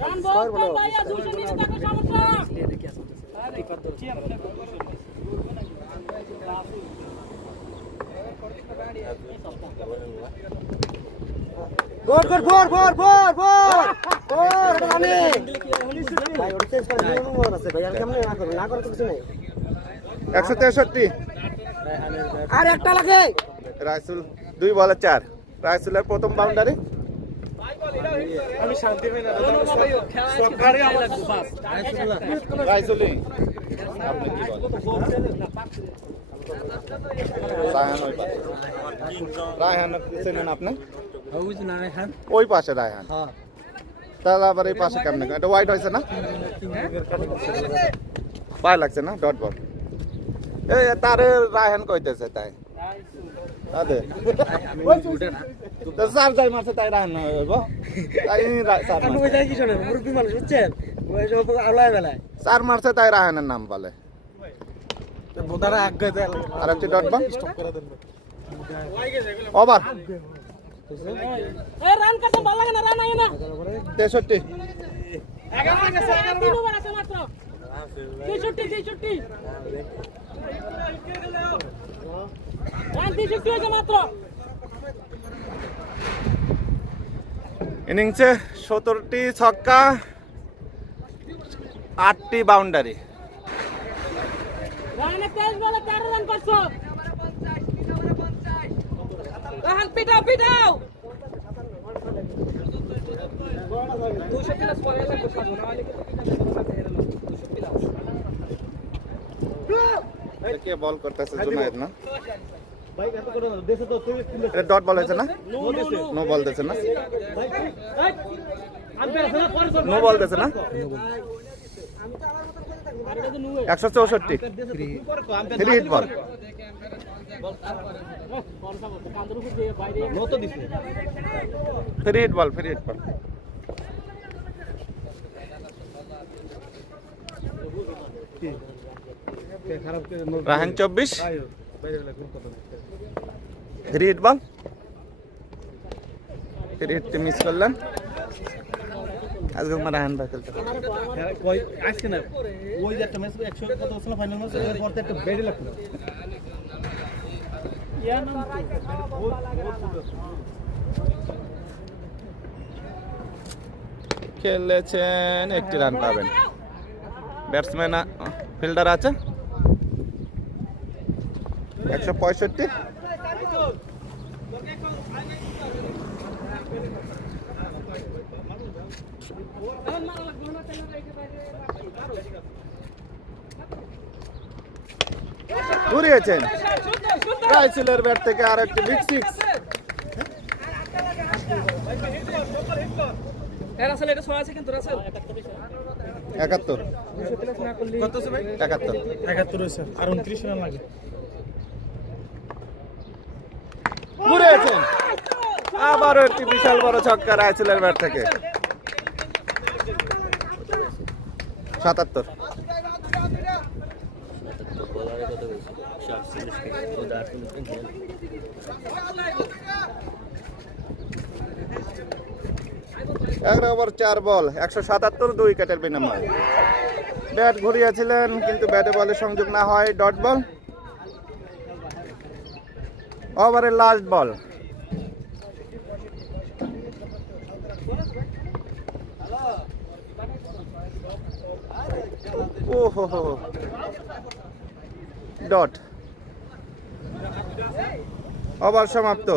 রান বল কর ভাইয়া 200 নিচে থাকো সমস্যা গোল রানি ভাই ওটা চেঞ্জ করে নিয়ম মনে আছে ভাই আর কেমনে না করে তো কিছু নাই 163 আর একটা লাগে রাইসুল 2 বলে 4 রাইসুলের প্রথম বাউন্ডারি আমি শান্তি পাই না সরকারি আমার বাস রাইসুলই আপনি কি বলেন রায়হান ওই পাশে রায়হান চেনেন আপনি ওই পাশে রায়হান তাহলে আবার এই পাশে কেমনে এটা হোয়াইট হয়েছে না পায়ে লাগছে না ডট বল এই তারে রায়হান কইতেছে তাই আদে তো স্যার যাই মারছে তাই রায়হান হইব তাই স্যার ওই যাই কি শুনেন মুরব্বি মানুষ বুঝছেন ওই সব আলায় বেলায় স্যার মারছে তাই রায়হানের নাম বলে বোদারা আগে দেয় আর একটি ডট বল স্টপ করে দেন ওভার এ রান করতে ভালো লাগে না রান আয় না 63 11 ওভার আছে মাত্র 63 রান 63 হয়েছে মাত্র ইনিংসে 17টি ছক্কা 8টি বাউন্ডারি রানে 23 বলে 4 রান করছো রান পিটাও 200 প্লাস পরে লাগবে সাজো না হলে কে বল করতেছে জুনায়েদ না ভাই এত করে দেশে তো এটা ডট বল হয়েছে না নো বল দিয়েছে না নো বল দিয়েছে না 164 free hit ball free hit ball খারাপ করে রাহান 24 বাইরে লাগবে কত free hit ball free hit miss করলেন আজকে আমার রাহান ভাই খেলতে কই আজকে না ওই যে একটা ম্যাচ 100 কত ছিল ফাইনাল ম্যাচ এর পর একটা বেডে লাগলো খেলেছেন একটি রান পাবেন ব্যাটসম্যান ফিল্ডার আছে 165 রান মারা লাগবে না ঘুরিয়েছেন রাইসেলের ব্যাট থেকে আর একটি বিগ সিক্স। রাসেল এটা ছয় আছে কিন্তু রাসেল 71 কত আছে ভাই? 71 71 হয়েছে আর 29 রান লাগে। ঘুরিয়েছেন আবারও একটি বিশাল বড় ছক্কা রাইসেলের ব্যাট থেকে। 77 11 ওভার 4 বল 177 2 উইকেটের বিনিময়ে। ব্যাট ঘুরিয়েছিলেন কিন্তু ব্যাটে বলে সংযোগ না হয় ডট বল। ওভারের লাস্ট বল। ওহো হো ডট। ওভার সমাপ্ত।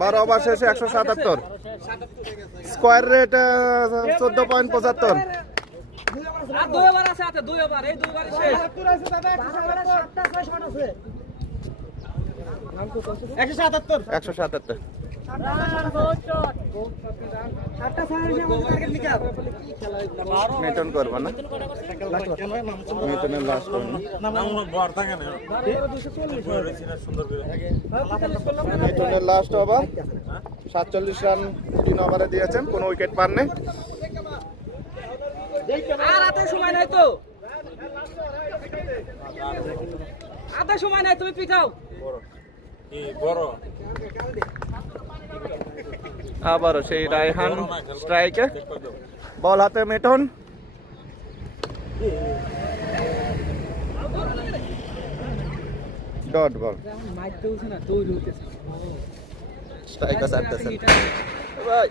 12 ওভার শেষে 177। Square rate 14.75। আর 2 ওভার আছে, 2 ওভার, এই 2 ওভার শেষ। 177। মিটন করবো না, মিটনের লাস্ট মিটনের লাস্ট ওভার 47 রান 3 ওভারে দিয়েছেন, কোনো উইকেট পাননি। আর হাতে সময় নাই তো, আধা সময় নাই, তুমি পিটাও। আবারও সেই রায়হান স্ট্রাইকে, বল হাতে মিটন। Dot ball. স্ট্রাইকার ছাড়তেছেন ভাই।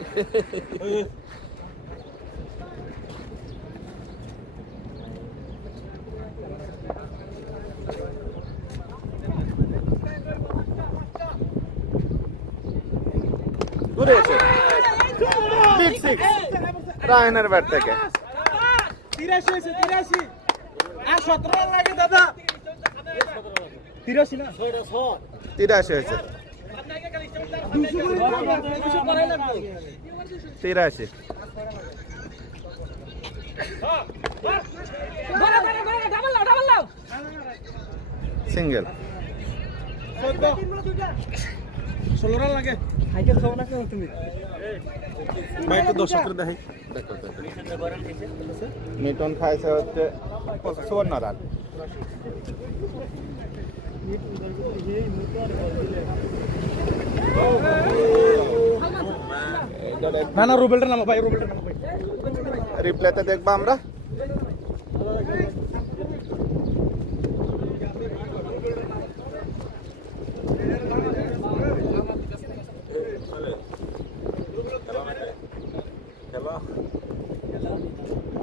ঘুরেছে বিগ সিক্স রায়হানের ব্যাট থেকে। 83 হয়েছে, 83 আর 17 রান লাগে দাদা। 83 না 83 হয়েছে, 83। সিঙ্গেল। 16 রান লাগে। হাইকে খাও না কেন তুমি ভাই? একটু দর্শকদের দেখাই। মিটন খাইছে হচ্ছে 54 রান। না না রুবেলটা নামা ভাই, রুবেলটা নামা ভাই। রিপ্লেতে দেখবো আমরা।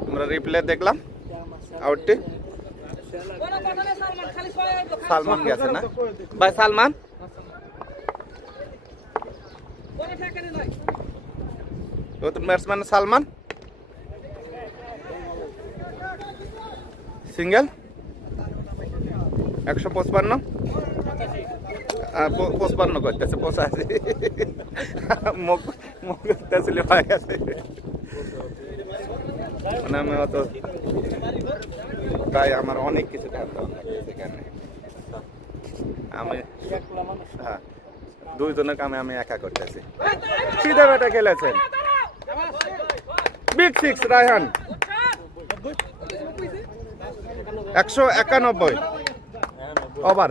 আমরা রিপ্লে দেখলাম আউটটি। সালমান গেছে না ভাই? সালমান নতুন ব্যাটসম্যান সালমান। সিঙ্গেল 155। 55 করতেছে, 85 মুখ করতেছিল হয়ে গেছে। মানে আমি অত তাই আমার অনেক কিছু জানতে সেখানে। আমি হ্যাঁ 2 জনের কামে আমি একা করতেছি। সিধা ব্যাটে খেলেছেন, big six Raihan. 191 over.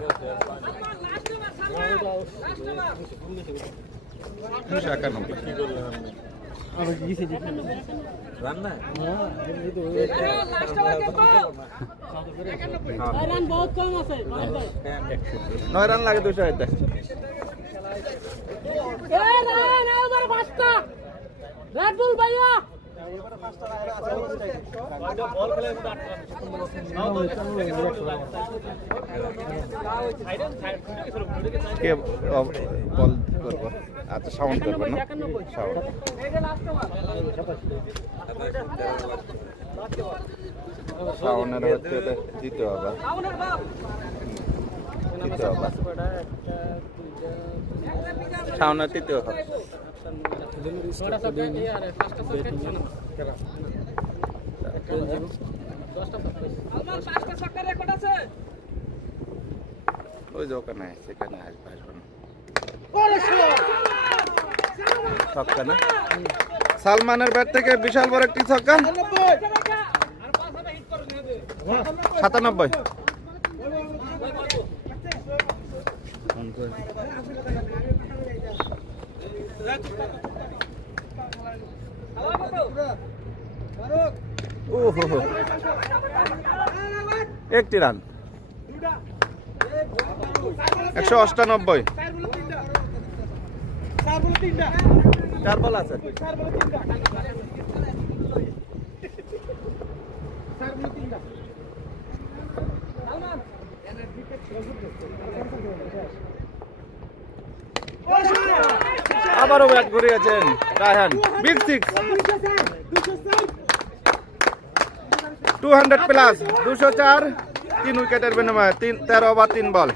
9 run লাগে 200 হইতে। কে বল করবো? আচ্ছা সাউন্ড করবো না, সাউন্ড। সাউন্ডের হচ্ছে দ্বিতীয় ওভার। তৃতীয় ওভার শাওনের তৃতীয় ওভার ওই যে ওখানে সেখানে আসবে না ছক্কা না সালমানের ব্যাট থেকে বিশাল বড় একটি ছক্কা 97 ওহো একটি রান 198 চার বল আছে আবারও ব্যাট ঘুরিয়েছেন রায়হান বিগ সিক্স 200 প্লাস 204 3 উইকেটের বিনিময়ে 13 ওভার 3 বল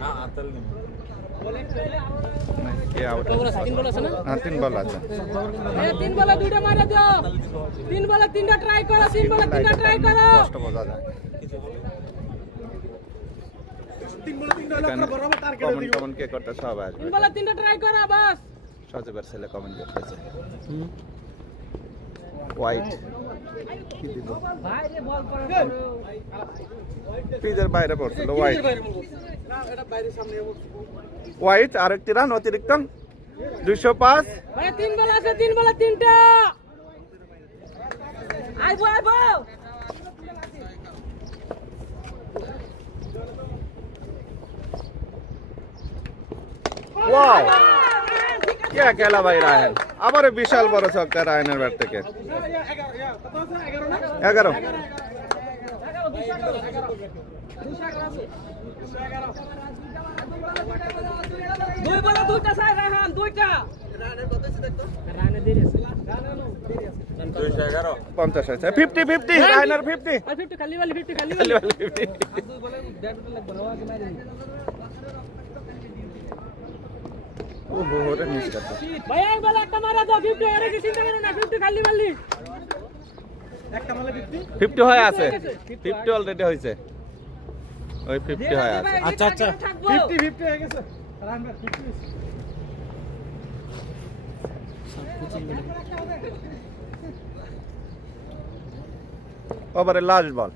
হ্যাঁ 3 বল আছে তিন বলে দুইটা মারা দাও তিন বলে তিনটা ট্রাই করো তিন বলে তিনটা ট্রাই করো কষ্ট বোঝা যায় কমেন্ট কে করতে সব আসবে তিন বলে তিনটা ট্রাই করো বাস সজীবের ছেলে কমেন্ট করতেছে হোয়াইট কি দিব ভাই রে বল করো পিজের বাইরে পড়ছিল হোয়াইট হোয়াইট আর একটি রান অতিরিক্ত 205 ভাই তিন বল আছে তিন বলে তিনটা আইবো আইবো ওয়াও কে খেলা ভাই রায়হান আবার বিশাল বড় ছক্কা রায়হানের ব্যাট থেকে 11 দুই বলে দুইটা চাই রায়হান দুইটা রানের কত আছে দেখতো রানে দেরি আছে 50 আছে 50 50 রায়হানের 50 আর 50 খালি वाली 50 খালি খালি वाली 50 দুই বলে ব্যাট লাগবে না আগে মারি ও বহুত মিস করতে ভাই এক বলে একটা মারা দাও 50 আরে কি চিন্তা করো না 50 খালি মারলি 50 হয়ে আছে 50 অলরেডি হইছে ওই 50 হয়ে আছে আচ্ছা আচ্ছা 50 হয়ে গেছে রান ব্যাট 50 ওভারের লাস্ট বল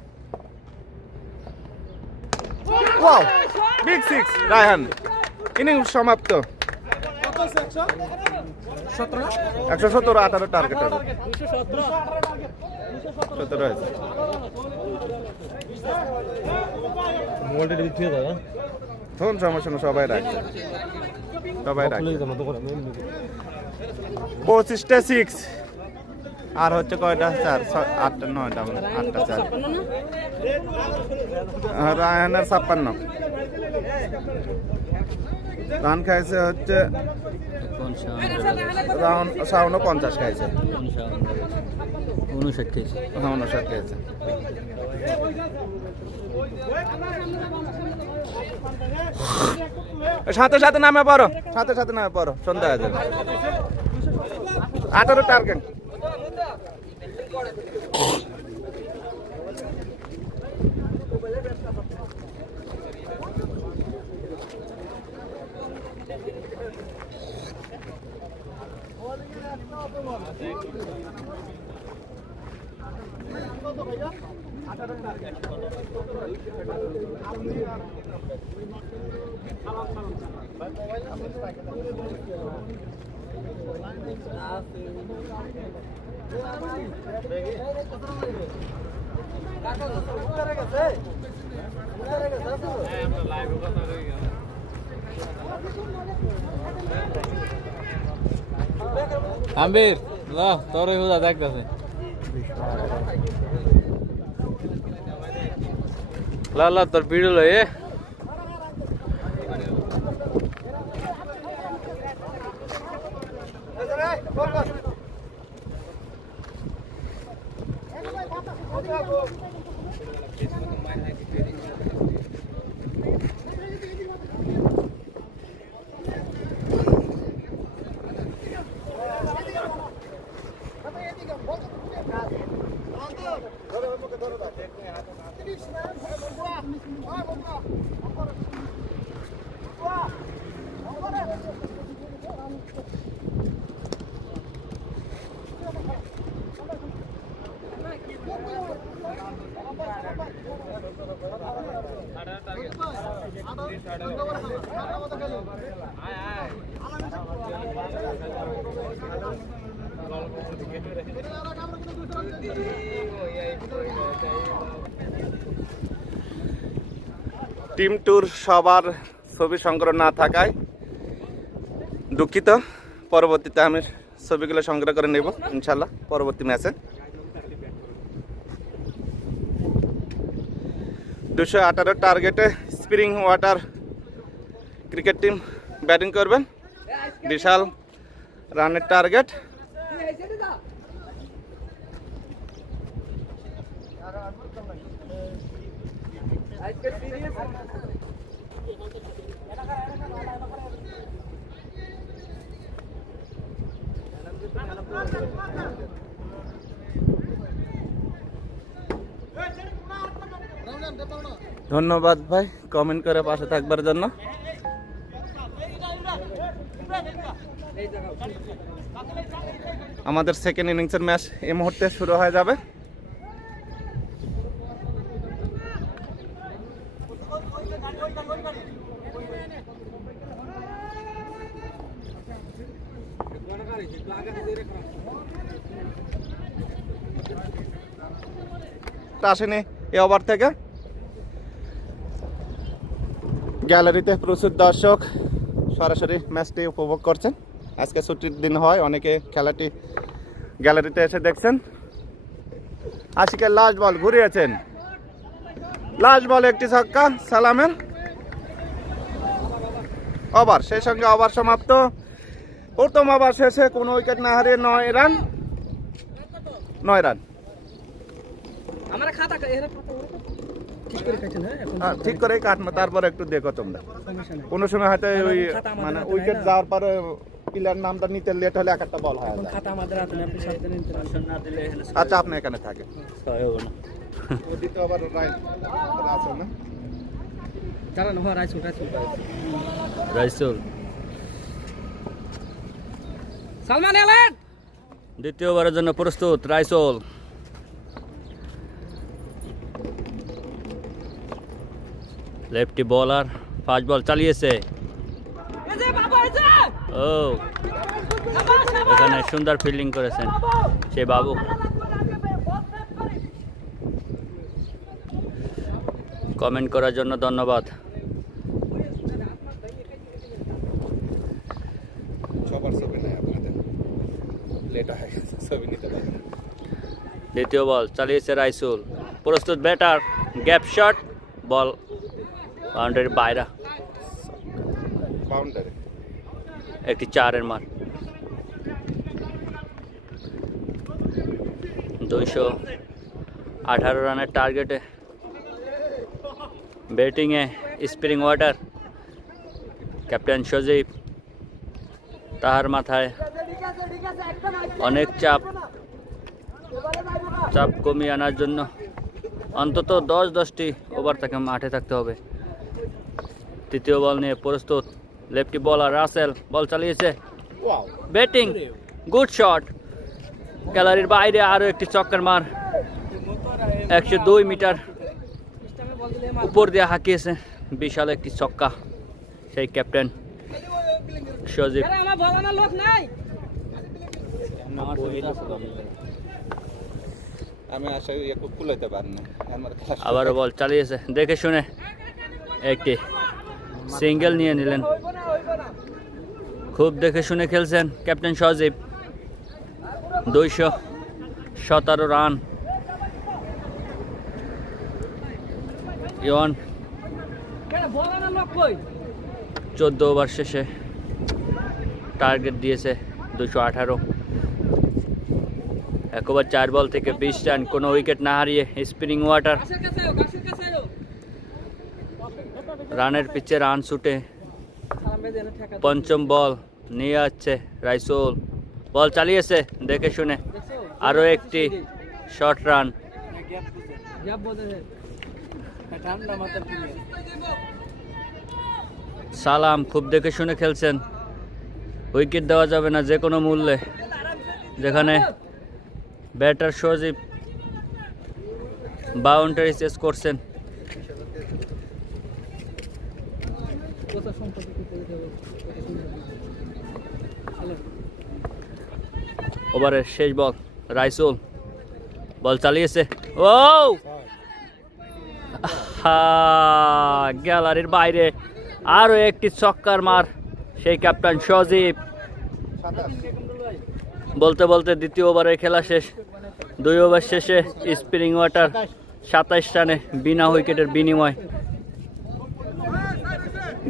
wow big six Raihan innings সমাপ্ত 117 18 টার্গেট হবে 17 হয়েছে মোবাইলটা দিতে দাদা কোন সমস্যা না সবাই রাখছে 25টা 6 আর হচ্ছে কয়টা 4 8টা 9টা 8টা 4 রায়হানের 56 রান খাইছে হচ্ছে শাওন 50 খাইছে 59 খাইছে 59 খাইছে সাথে সাথে নামে পড়ো সন্ধ্যা হয়ে যাবে 18 টার্গেট আমির লা তোরই হুদা দেখতেছে লা লা তোর ভিডিও লয়ে টিম ট্যুর সবার ছবি সংগ্রহ না থাকায় দুঃখিত। পরবর্তীতে আমি ছবিগুলো সংগ্রহ করে নেব ইনশাল্লাহ পরবর্তী ম্যাচে। 218 টার্গেটে spring water cricket team batting করবেন। বিশাল রানের টার্গেট। ধন্যবাদ ভাই কমেন্ট করে পাশে থাকবার জন্য। আমাদের সেকেন্ড ইনিংসের ম্যাচ এই মুহূর্তে শুরু হয়ে যাবে। আসেনি এই ওভার থেকে। গ্যালারিতে প্রচুর দর্শক সরাসরি ম্যাচটি উপভোগ করছেন। আজকে ছুটির দিন হয়, অনেকে খেলাটি গ্যালারিতে এসে দেখছেন। আশিকের লাস্ট বল ঘুরিয়েছেন, লাস্ট বল একটি ছক্কা সালামের। ওভার সেই সঙ্গে ওভার সমাপ্ত। প্রথম ওভার শেষে কোনো উইকেট না হারিয়ে 9 রান। আমার খাতা ঠিক করে কাটনো, তারপরে একটু দেখো তোমরা। কোনো সময় হয়তো ওই মানে উইকেট যাওয়ার পরে প্লেয়ার নামটা নিতে লেট হলে এক একটা বল হয়। আচ্ছা আপনি এখানে থাকেন। রাইসুল সালমান এলেন দ্বিতীয়বারের জন্য প্রস্তুত। রাইসুল লেফটি বলার, ফাস্ট বল চালিয়েছে। ও এখানে সুন্দর ফিল্ডিং করেছেন সে বাবু। কমেন্ট করার জন্য ধন্যবাদ। দ্বিতীয় বল চালিয়েছে রাইসুল। প্রস্তুত ব্যাটার, গ্যাপ শট, বল বাউন্ডারির বাইরে, একটি 4-এর মান। 218 রানের টার্গেটে ব্যাটিংয়ে স্প্রিং ওয়াটার ক্যাপ্টেন সজীব। তাহার মাথায় অনেক চাপ কমিয়ে আনার জন্য অন্তত 10-10টি ওভার তাকে মাঠে থাকতে হবে। তৃতীয় বল নিয়ে প্রস্তুত লেফটি বলার রাসেল, বল চালিয়েছে, ব্যাটিং, গুড শট, গ্যালারির বাইরে আরও একটি চক্কর মার। 102 মিটার উপর দিয়ে হাঁকিয়েছে, বিশাল একটি ছক্কা সেই ক্যাপ্টেন সজীব। আবারও বল চালিয়েছে, দেখে শুনে একটি সিঙ্গেল নিয়ে নিলেন। খুব দেখে শুনে খেলছেন ক্যাপ্টেন সজীব। 217 রান। 14 ওভার শেষে টার্গেট দিয়েছে 218। এক ওভার 4 বল থেকে 20 রান, কোনো উইকেট না হারিয়ে স্পিনিং ওয়াটার রানের পিছে রান ছুটে পঞ্চম বল নিয়ে আসছে রাইসুল। বল চালিয়েছে দেখে শুনে, আরো একটি শর্ট রান। সালাম খুব দেখে শুনে খেলছেন, উইকেট দেওয়া যাবে না যে কোনো মূল্যে, যেখানে ব্যাটার সজীব বাউন্ডারি চেস করছেন। ওভারের শেষ বল, রাইসুল বল চালিয়েছে, ও গ্যালারির বাইরে, আরো একটি ছক্কার মার সেই ক্যাপ্টেন সজীব। বলতে বলতে দ্বিতীয় ওভারের খেলা শেষ। 2 ওভার শেষে স্পিনিং ওয়াটার 27 রানে বিনা উইকেটের বিনিময়।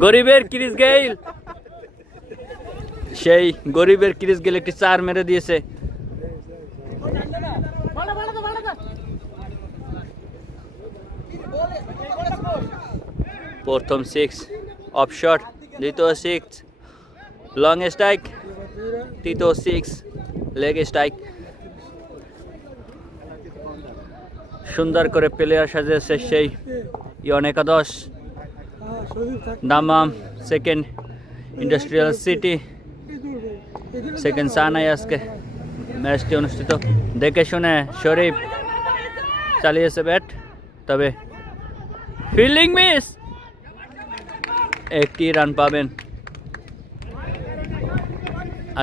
গরিবের ক্রিস গেইল, সেই গরিবের ক্রিস গেইল একটি 4 মেরে দিয়েছে। প্রথম 6 অফ শট, দ্বিতীয় 6 লং স্ট্রাইক, তৃতীয় 6 লেগ স্ট্রাইক। সুন্দর করে প্লেয়ার সাজিয়েছে সেই ইয়ন একাদশ। দামাম সেকেন্ড ইন্ডাস্ট্রিয়াল সিটি সেকেন্ড সানাই আজকে ম্যাচটি অনুষ্ঠিত। দেখে শুনে শরীফ চালিয়েছে ব্যাট, তবে ফিল্ডিং মিস, একটি রান পাবেন।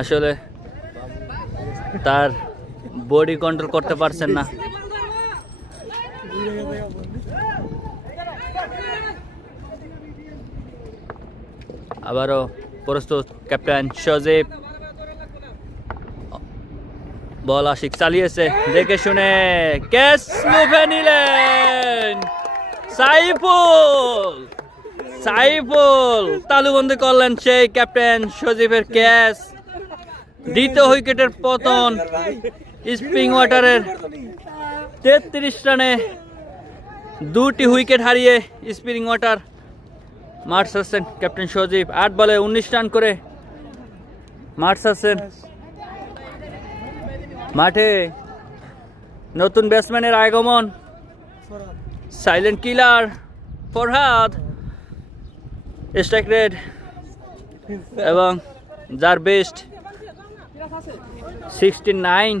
আসলে তার বডি কন্ট্রোল করতে পারছেন না। আবারও প্রস্তুত ক্যাপ্টেন সজীব, বল আশিক চালিয়েছে দেখে শুনে, ক্যাচ লুফে নিলেন সাইফুল। সাইফুল তালুবন্দি করলেন সেই ক্যাপ্টেন সজীবের ক্যাচ। দ্বিতীয় উইকেটের পতন স্প্রিং ওয়াটারের। 33 রানে 2টি উইকেট হারিয়ে স্প্রিং ওয়াটার মাঠ ছাড়ছেন ক্যাপ্টেন সজীব। 8 বলে 19 রান করে মাঠ ছাড়ছেন। মাঠে নতুন ব্যাটসম্যানের আগমন, silent killer Farhad, strike rate এবং যার বেস্ট 69,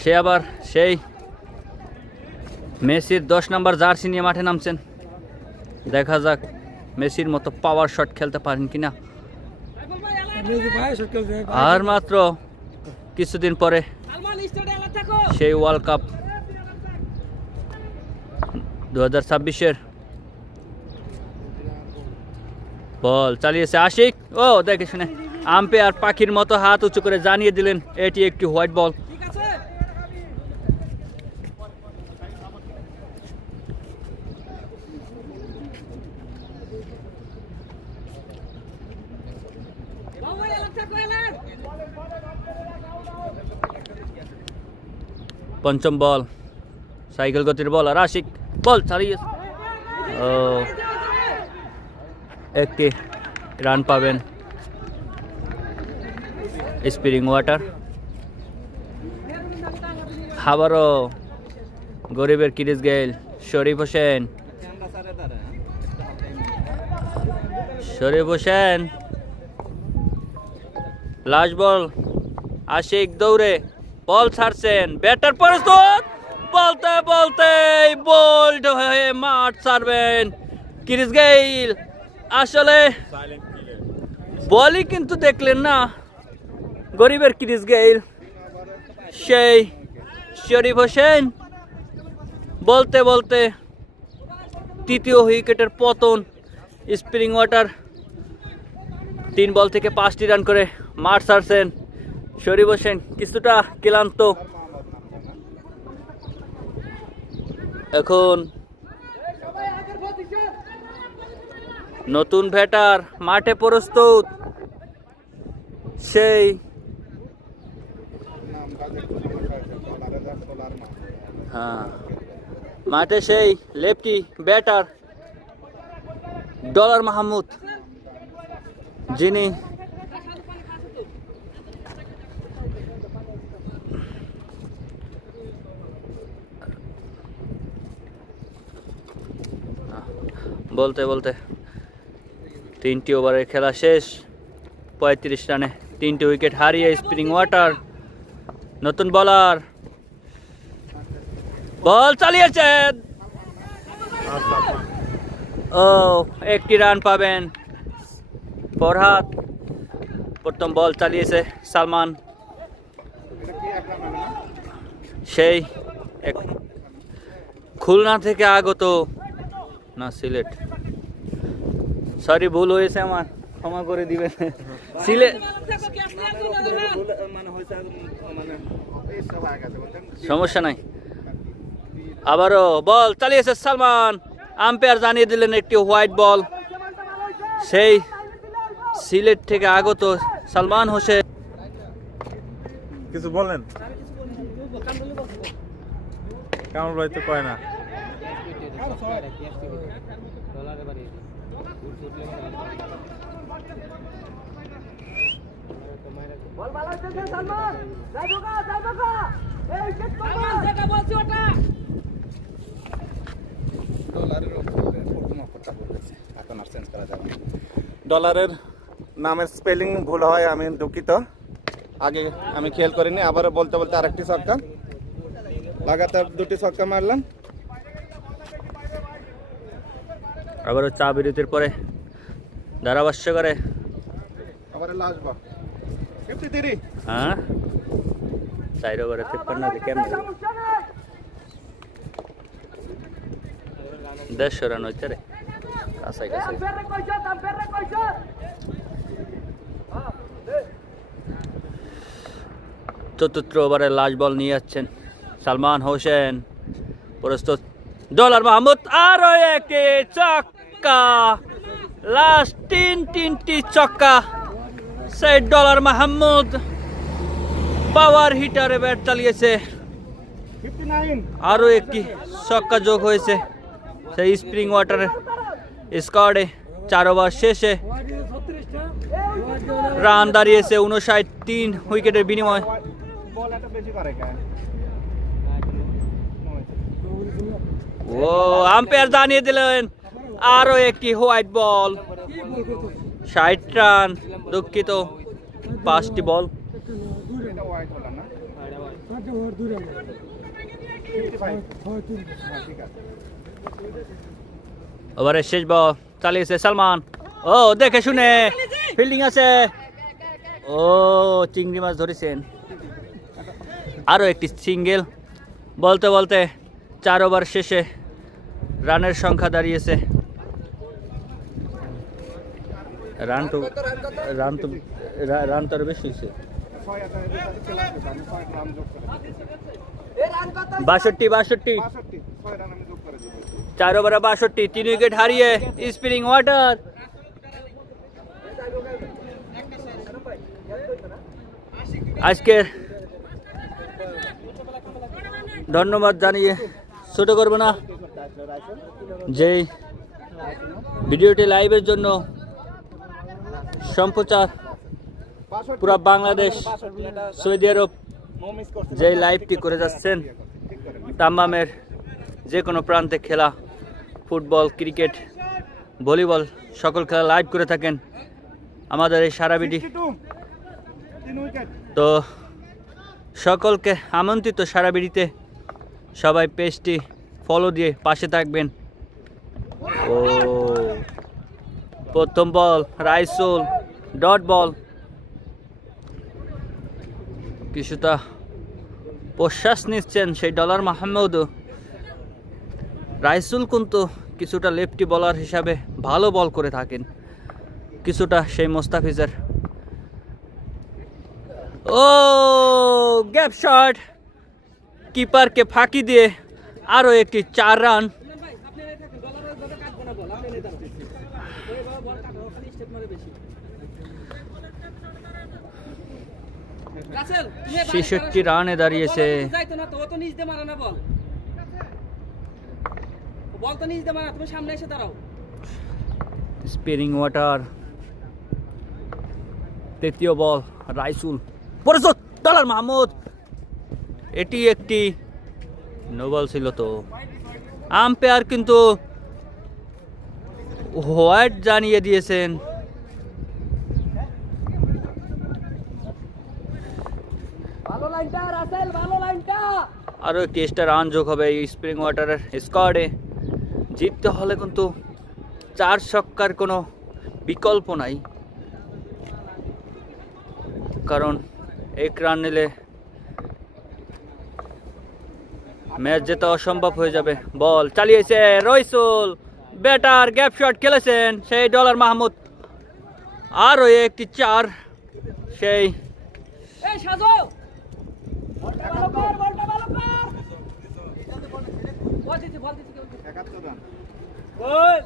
সে আবার সেই মেসির 10 নম্বর জার্সি নিয়ে মাঠে নামছেন। দেখা যাক মেসির মতো পাওয়ার শট খেলতে পারেন কিনা। আর মাত্র কিছুদিন পরে সেই ওয়ার্ল্ড কাপ 2026-এর। বল চালিয়েছে আশিক, ও দেখে শুনে আম্পায়ার পাখির মতো হাত উঁচু করে জানিয়ে দিলেন এটি একটি হোয়াইট বল। পঞ্চম বল, সাইকেল গতির বল, আর আশিক বল চালিয়ে একটি রান পাবেন স্পিনিং ওয়াটার। আবারও গরিবের Chris Gayle, Sharif Hossain, last বল, আশিক দৌড়ে বল ছাড়ছেন, ব্যাটার প্রস্তুত, বলতে বলতে বোল্ড হয়ে মাঠ ছাড়বেন ক্রিস গেইল। আসলে বলই কিন্তু দেখলেন না গরিবের ক্রিস গেইল, সেই শরীফ হোসেন বলতে বলতে তৃতীয় উইকেটের পতন। স্প্রিং ওয়াটার 3 বল থেকে 5টি রান করে মাঠ ছাড়ছেন। শরীফ হোসেন কিছুটা ক্লান্ত। এখন নতুন ব্যাটার মাঠে প্রস্তুত, সেই হ্যাঁ, মাঠে সেই লেফটি ব্যাটার ডলার মাহমুদ, যিনি বলতে বলতে 3টি ওভারের খেলা শেষ, 35 রানে 3টি উইকেট হারিয়ে স্প্রিং ওয়াটার নতুন বলার বল চালিয়েছেন। ও, 1টি রান পাবেন ফরহাদ। প্রথম বল চালিয়েছে সালমান, সেই খুলনা থেকে আগত, না সিলেট, সরি ভুল হয়েছে আমার, ক্ষমা করে দিবেন। সিলেট, সমস্যা নাই। আবারও বল চালিয়েছে সালমান, আম্পায়ার জানিয়ে দিলেন একটি হোয়াইট বল। সেই সিলেট থেকে আগত সালমান হোসেন। কিছু বলেন, কেমন ভাই তো কয় না। ডলারের নামের স্পেলিং ভুল হয়, আমি দুঃখিত, আগে আমি খেয়াল করিনি। আবারও বলতে বলতে আরেকটি ছক্কা, লাগাতার 2টি ছক্কা মারলাম। আবারও চা বিরতির পরে ধারাভাষ্য করে আবার লাস্ট বল 53। হ্যাঁ, 4 ওভারে 53 কেমন 150 রান হইতে রে, কাছাই কাছাই। চতুর্থ ওভারে লাস্ট বল নিয়ে যাচ্ছেন সালমান হোসেন, প্রস্তুত ডলার মাহমুদ, আরো একটি ছক্কা, লাস্ট 3টি ছক্কা। সেই ডলার মাহমুদ পাওয়ার হিটারে ব্যাট চালিয়েছে, আরো একটি ছক্কা যোগ হয়েছে সেই স্প্রিং ওয়াটারের স্কোয়াডে। 4 ওভার শেষে রান দাঁড়িয়েছে 59, 3 উইকেটের বিনিময়। ও, আম্পায়ার জানিয়ে দিলেন আরো একটি হোয়াইট বল, 60 রান, দুঃখিত 5টি বল। ওভারের শেষ বল চালিয়েছে সালমান, ও দেখে শুনে ফিল্ডিং আছে, ও চিংড়ি মাছ ধরেছেন। আরো একটি সিঙ্গেল। বলতে বলতে 4 ওভার শেষে রানের সংখ্যা দাঁড়িয়েছে, রান তো আরো বেশি হয়েছে, 62। 4 ওভারে 62, 3 উইকেট হারিয়ে স্প্রিং ওয়াটার আজকের ধন্যবাদ জানিয়ে ছোট করবো না, যেই ভিডিওটি লাইভের জন্য সম্প্রচার পুরো বাংলাদেশ, সৌদি আরব যে লাইভটি করে যাচ্ছেন, তাম্মামের যে কোনো প্রান্তে খেলা, ফুটবল, ক্রিকেট, ভলিবল সকল খেলা লাইভ করে থাকেন আমাদের এই সারাবিডি। তো সকলকে আমন্ত্রিত সারাবিডিতে, সবাই পেজটি ফলো দিয়ে পাশে থাকবেন। ও, প্রথম বল রাইসুল, ডট বল, কিছুটা প্রশ্বাস নিচ্ছেন সেই ডলার মাহমুদ। রাইসুল কিন্তু কিছুটা লেফটি বলার হিসাবে ভালো বল করে থাকেন, কিছুটা সেই মোস্তাফিজের। ও, গ্যাপ শট, কিপারকে ফাঁকি দিয়ে আরো একটি 4 রান। রাসেল, 66 রানে দাঁড়িয়েছে। যাইতো না তো, ও তো নিচ দিয়ে মারা না বল। বল তো নিচ দে মারা, তুমি সামনে এসে দাঁড়াও। স্পিনিং ওয়াটার, তৃতীয় বল রাইসুল, পরেছে ডলার মাহমুদ। এটি একটি নো বল ছিল তো, আম্পায়ার কিন্তু হোয়াইট জানিয়ে দিয়েছেন। ভালো লাইনটা রাসেল, ভালো লাইনটা। আরও একটি এক্সট্রা রান যোগ হবে এই স্প্রিং ওয়াটারের স্কোয়াডে। জিততে হলে কিন্তু 4 ছক্কার কোনো বিকল্প নাই, কারণ 1 রান নিলে ম্যাচ জেতা অসম্ভব হয়ে যাবে। বল চালিয়েছে রইসুল, ব্যাটার গ্যাপ শট খেলেছেন সেই ডলার মাহমুদ। আরও একটি 4 সেই এই সাজো, বলটা ভালো কর, বলটা ভালো কর। বল দিছি, বল দিছি। 71 রান।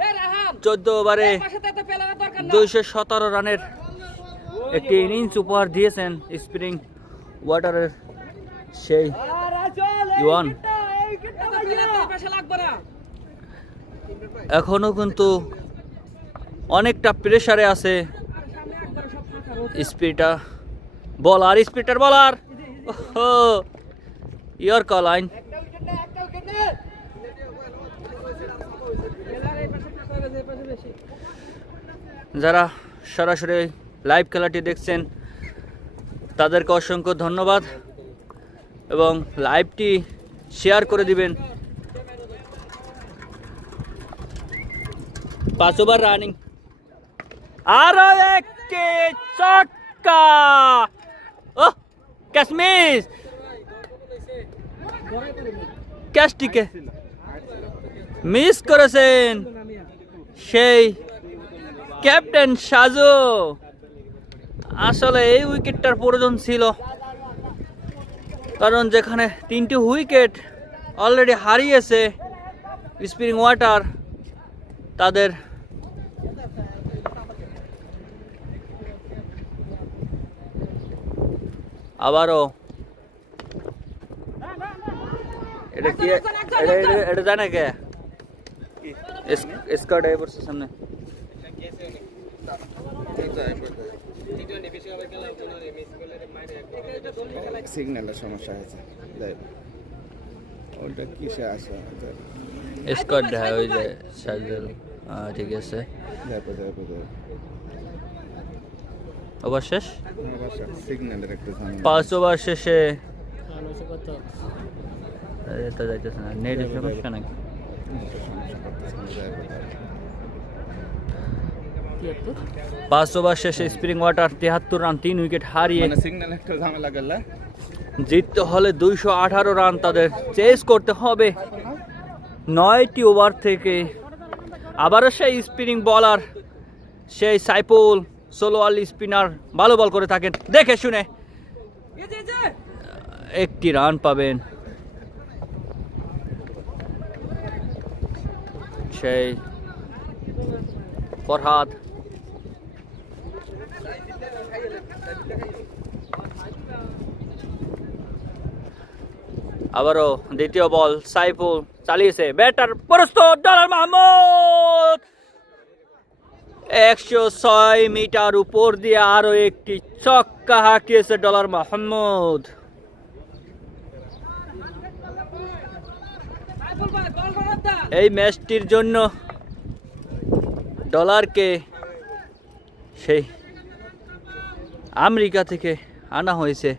এই রাহান, 14 ওভারে পাশে তো পেলার দরকার না। 217 রানের একটি ইনিংস উপহার দিয়েছেন স্প্রিং ওয়াটারের সেই আর রাসেল, এই ইওয়ান। উইকেটটা ভাইয়া পাশে লাগবে না। এখনো কিন্তু অনেকটা প্রেসারে আছে স্পিডটা বলার, স্পিডার বলার। ইয়র কল আইন। একটা উইকেট নে। পেলার এই পাশে ফাঁকা হয়ে গেছে, এই পাশে বেশি। যারা সরাসরি লাইভ খেলাটি দেখছেন তাদেরকে অসংখ্য ধন্যবাদ এবং লাইভটি শেয়ার করে দিবেন। 5 ওভার রানিং, আরো একটি ছক্কা। ও ক্যাচ মিস, ক্যাচটিকে মিস করেছেন সেই ক্যাপ্টেন সাজু। আসলে এই উইকেটটার প্রয়োজন ছিল, কারণ যেখানে 3টি উইকেট অলরেডি হারিয়েছে স্প্রিং ওয়াটার, তাদের আবারও এটা কি এটা জানে কে স্কোয়াড এ পড়ছে সামনে। সিগন্যালের সমস্যা হয়েছে, ওটা কিসে আসে? স্কোয়াড হয় ওই যে সাজেল। ঠিক আছে, ওভার শেষ, সিগন্যালের একটু 5 ওভার শেষে এটা যাইতেছে না, নেট সমস্যা নাকি? 5 ওভার শেষে স্প্রিং ওয়াটার 73 রান 3 উইকেট হারিয়ে সিগন্যাল একটা ঝামেলা গেলে জিততে হলে 218 রান তাদের চেস করতে হবে 9টি ওভার থেকে। আবারও সেই স্পিনিং বলার সেই সাইফুল, সোলোয়াল স্পিনার ভালো বল করে থাকেন, দেখে শুনে একটি রান পাবেন সেই ফরহাদ। আবারও দ্বিতীয় বল সাইফুল চালিয়েছে, ব্যাটার প্রস্তুত ডলার মাহমুদ। 106 মিটার উপর দিয়ে আরো একটি ছক্কা হাঁকিয়েছে ডলার মাহমুদ। এই ম্যাচটির জন্য ডলারকে সেই আমেরিকা থেকে আনা হয়েছে।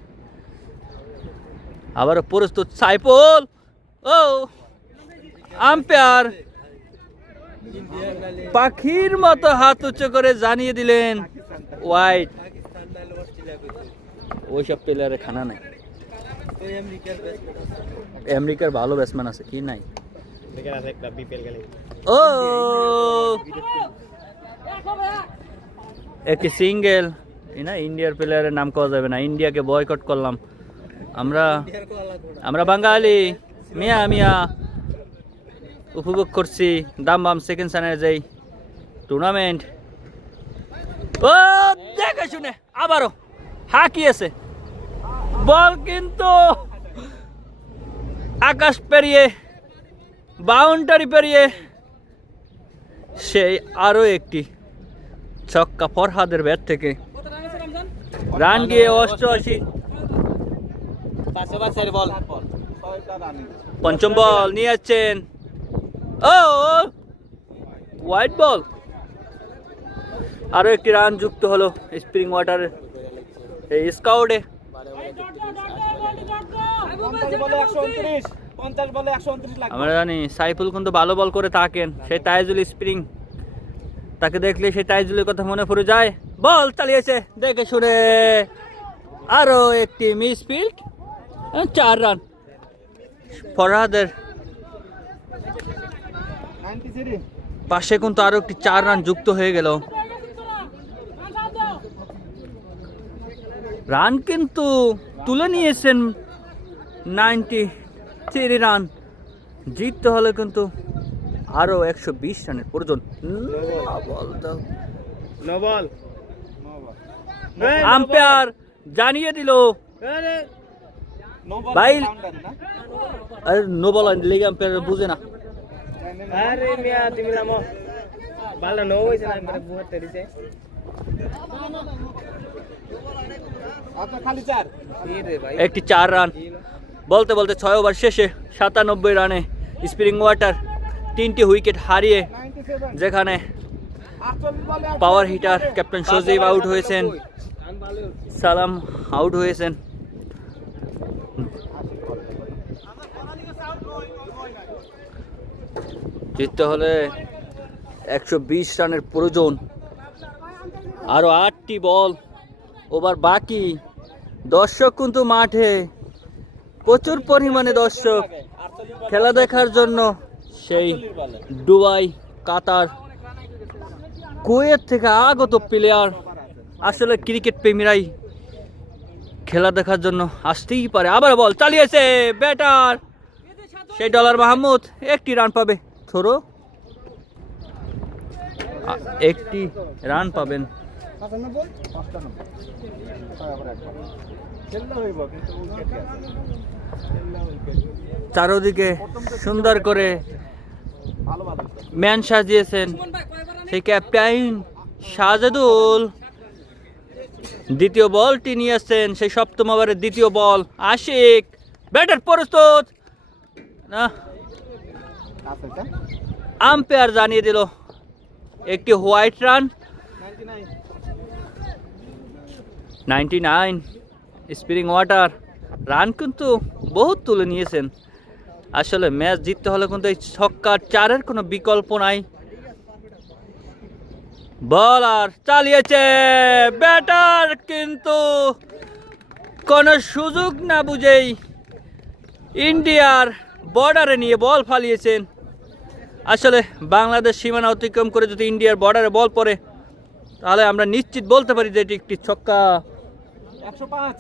আবার প্রস্তুত সাইফুল, ও আম্পায়ার পাখির মতো হাত উঁচু করে জানিয়ে দিলেন ওয়াইড। ওইসব প্লেয়ারের খানা নাই, আমেরিকার ভালো ব্যাটসম্যান আছে কি নাই? ও একটি সিঙ্গেল, না ইন্ডিয়ার প্লেয়ারের নাম কওয়া যাবে না, ইন্ডিয়াকে বয়কট করলাম আমরা বাঙালি মিয়া মিয়া উপভোগ করছি দাম বাম সেকেন্ড সানের যেই টুর্নামেন্ট। ও দেখে শুনে আবারও হাঁকিয়েছে বল, কিন্তু আকাশ পেরিয়ে বাউন্ডারি পেরিয়ে সেই আরো একটি ছক্কা ফরহাদের ব্যাট থেকে। রান গিয়ে 88। পঞ্চম বল নিয়ে যাচ্ছেন, ও হোয়াইট বল। আরো একটি রান যুক্ত হলো স্প্রিং ওয়াটার এই স্কাউটে। আমরা জানি সাইফুল কিন্তু ভালো বল করে থাকেন, সেই তাইজুল স্প্রিং, তাকে দেখলে সেই তাইজুলের কথা মনে পড়ে যায়। বল চালিয়েছে দেখে শুনে, আরো একটি মিস ফিল্ড, 4 রান ফরহাদের পাশে কিন্তু আরো একটি 4 রান যুক্ত হয়ে গেল। রান কিন্তু তুলে নিয়েছেন 93 রান। জিততে হলে কিন্তু আরো 120 রানের প্রয়োজন। আম্পায়ার জানিয়ে দিল ভাই, আরে নো বল লেগে আম্পায়ার বুঝে না। একটি 4 রান বলতে বলতে 6 ওভার শেষে 97 রানে স্প্রিং ওয়াটার 3টি উইকেট হারিয়ে, যেখানে পাওয়ার হিটার ক্যাপ্টেন সজীব আউট হয়েছেন, সালাম আউট হয়েছেন। জিততে হলে 120 রানের প্রয়োজন। আরো 8টি বল ওভার বাকি। দর্শক কিন্তু মাঠে প্রচুর পরিমাণে দর্শক খেলা দেখার জন্য সেই দুবাই, কাতার, কুয়েত থেকে আগত প্লেয়ার, আসলে ক্রিকেট প্রেমীরাই খেলা দেখার জন্য আসতেই পারে। আবার বল চালিয়েছে ব্যাটার সেই ডলার মাহমুদ, একটি রান পাবে, থ্রো একটি রান পাবেন। চারদিকে সুন্দর করে ম্যান সাজিয়েছেন সেই ক্যাপ্টেন শাহজাদুল। দ্বিতীয় বলটি নিয়ে আসছেন, সেই 7ম ওভারের দ্বিতীয় বল। আশিক ব্যাটার প্রস্তুত না, আম্পায়ার জানিয়ে দিল একটি white run. 99 spring water run কিন্তু বহুত তুলে নিয়েছেন। আসলে ম্যাচ জিততে হলে কিন্তু এই ছক্কার 4-এর কোনো বিকল্প নাই। বলার চালিয়েছে ব্যাটার, কিন্তু কোনো সুযোগ না বুঝেই ইন্ডিয়ার বর্ডারে নিয়ে বল ফালিয়েছেন। আসলে বাংলাদেশ সীমানা অতিক্রম করে যদি ইন্ডিয়ার বর্ডারে বল পড়ে, তাহলে আমরা নিশ্চিত বলতে পারি যে এটি একটি ছক্কা। 105।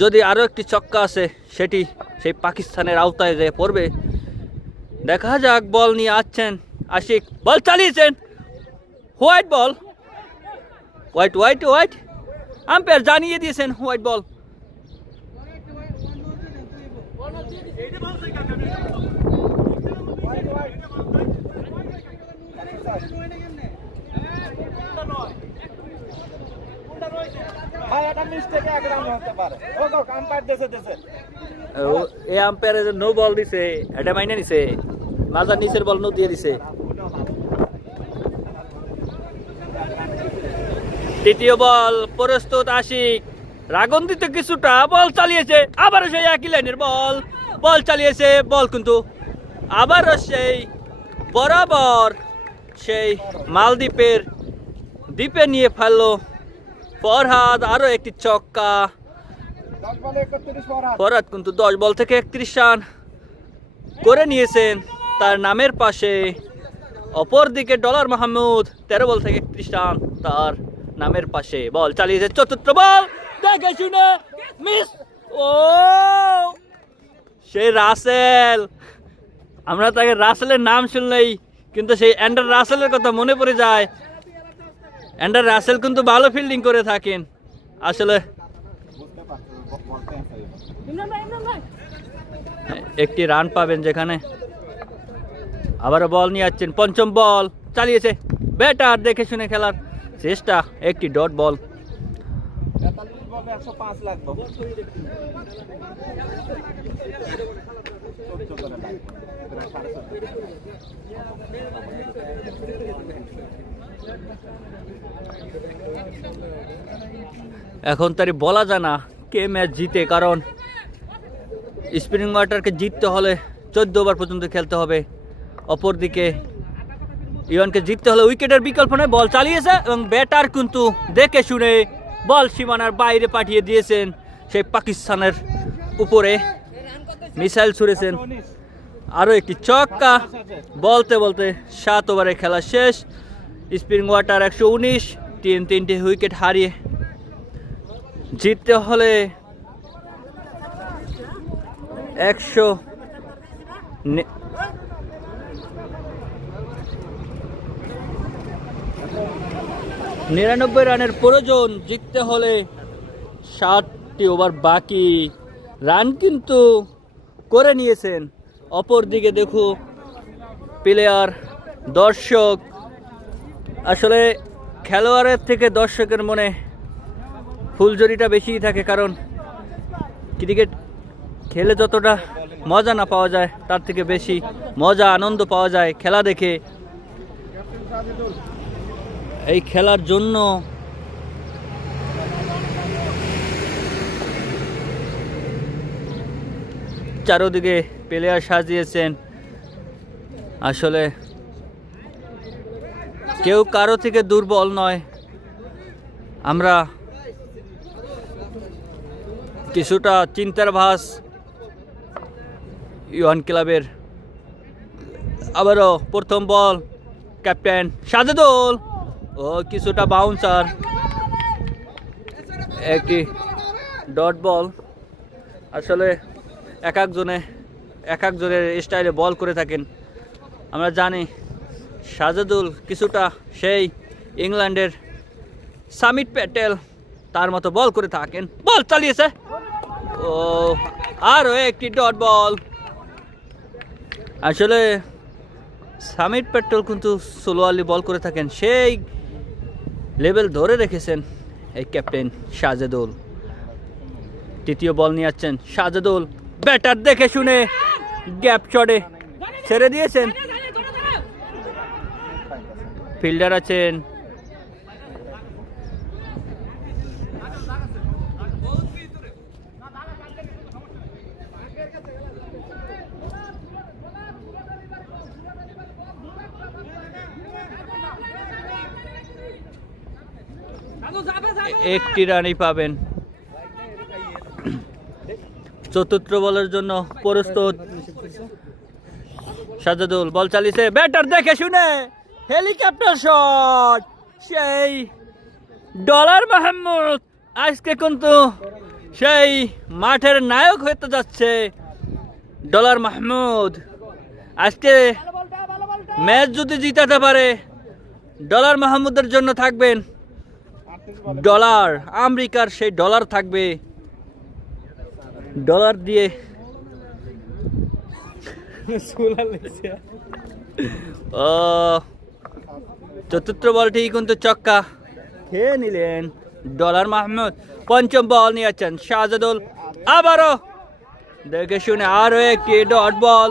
যদি আরো একটি ছক্কা আছে, সেটি সেই পাকিস্তানের আওতায় যেয়ে পড়বে। দেখা যাক, বল নিয়ে আসছেন আশিক, বল চালিয়েছেন, white ball, white white white, umpire জানিয়ে দিয়েছেন হোয়াইট বল। এই আম্পায়ার নো বল দিছে, এটা মাইনে নিছে, মাজার নিচের বল নো দিয়ে দিছে। তৃতীয় বল প্রস্তুত আশিক, রাগন্দিতে কিছুটা, বল চালিয়েছে, আবারও সেই একই লাইনের বল, বল চালিয়েছে, বল কিন্তু আবারও সেই বরাবর সেই মালদ্বীপের দ্বীপে নিয়ে ফেললো ফরহাদ। আরো একটি ছক্কা, ফরহাদ কিন্তু 10 বল থেকে 31 রান করে নিয়েছেন তার নামের পাশে। অপরদিকে ডলার মাহমুদ 13 বল থেকে 31 রান তার নামের পাশে। বল চালিয়েছে, চতুর্থ বল দেখে শুনে মিস। ও সেই রাসেল, আমরা তাকে রাসেলের নাম শুনলেই কিন্তু সেই অ্যান্ডার রাসেলের কথা মনে পড়ে যায়। অ্যান্ডার রাসেল কিন্তু ভালো ফিল্ডিং করে থাকেন। আসলে একটি রান পাবেন, যেখানে আবারও বল নিয়ে যাচ্ছেন, পঞ্চম বল চালিয়েছে ব্যাটার, দেখে শুনে খেলার চেষ্টা, একটি ডট বল। এখন তারই বলা যায় না কে ম্যাচ জিতে, কারণ স্পিনিং ওয়াটারকে জিততে হলে 14 ওভার পর্যন্ত খেলতে হবে, অপরদিকে ইওয়ানকে জিততে হলে উইকেটের বিকল্প নয়। বল চালিয়েছে এবং ব্যাটার কিন্তু দেখে শুনে বল সীমানার বাইরে পাঠিয়ে দিয়েছেন, সেই পাকিস্তানের উপরে মিসাইল ছুড়েছেন। আরও একটি ছক্কা, বলতে বলতে 7 ওভারে খেলা শেষ। স্পিনিং ওয়াটার 119, 3টি উইকেট হারিয়ে জিততে হলে 199 রানের প্রয়োজন, জিততে হলে 7টি ওভার বাকি। রান কিন্তু করে নিয়েছেন। অপরদিকে দেখো প্লেয়ার, দর্শক, আসলে খেলোয়াড়ের থেকে দর্শকের মনে ফুলঝুরিটা বেশিই থাকে, কারণ ক্রিকেট খেলে যতটা মজা না পাওয়া যায় তার থেকে বেশি মজা আনন্দ পাওয়া যায় খেলা দেখে। এই খেলার জন্য চারদিকে প্লেয়ার সাজিয়েছেন, আসলে কেউ কারো থেকে দুর্বল নয়। আমরা কিছুটা চিন্তার ভাস ইওয়ান ক্লাবের। আবারও প্রথম বল, ক্যাপ্টেন সাজেদুল, ও কিছুটা বাউন্সার, একটি ডট বল। আসলে এক একজনের স্টাইলে বল করে থাকেন। আমরা জানি সাজেদুল কিছুটা সেই ইংল্যান্ডের সামিট প্যাটেল, তার মতো বল করে থাকেন। বল চালিয়েছে, ও আরও একটি ডট বল। আসলে সামিট প্যাটেল কিন্তু সোলোয়ালি বল করে থাকেন, সেই লেভেল ধরে রেখেছেন এই ক্যাপ্টেন সাজেদুল। তৃতীয় বল নিয়ে যাচ্ছেন সাজেদুল, ব্যাটার দেখে শুনে গ্যাপ শটে ছেড়ে দিয়েছেন। ফিল্ডার আছেন একটি রানই পাবেন। চতুর্থ বলের জন্য প্রস্তুত সাজেদুল, বল চালিয়েছে ব্যাটার দেখে শুনে, হেলিকপ্টার শট, সেই ডলার মাহমুদ আজকে কিন্তু সেই মাঠের নায়ক হতে যাচ্ছে। ডলার মাহমুদ আজকে ম্যাচ যদি জিতাতে পারে, ডলার মাহমুদের জন্য থাকবেন ডলার, আমেরিকার সেই ডলার থাকবে। ডলার দিয়ে ও চতুর্থ বলটি কিন্তু চক্কা খেয়ে নিলেন ডলার মাহমুদ। পঞ্চম বল নিয়ে যাচ্ছেন সাজেদুল, আবারও দেখে শুনে আরো একটি ডট বল।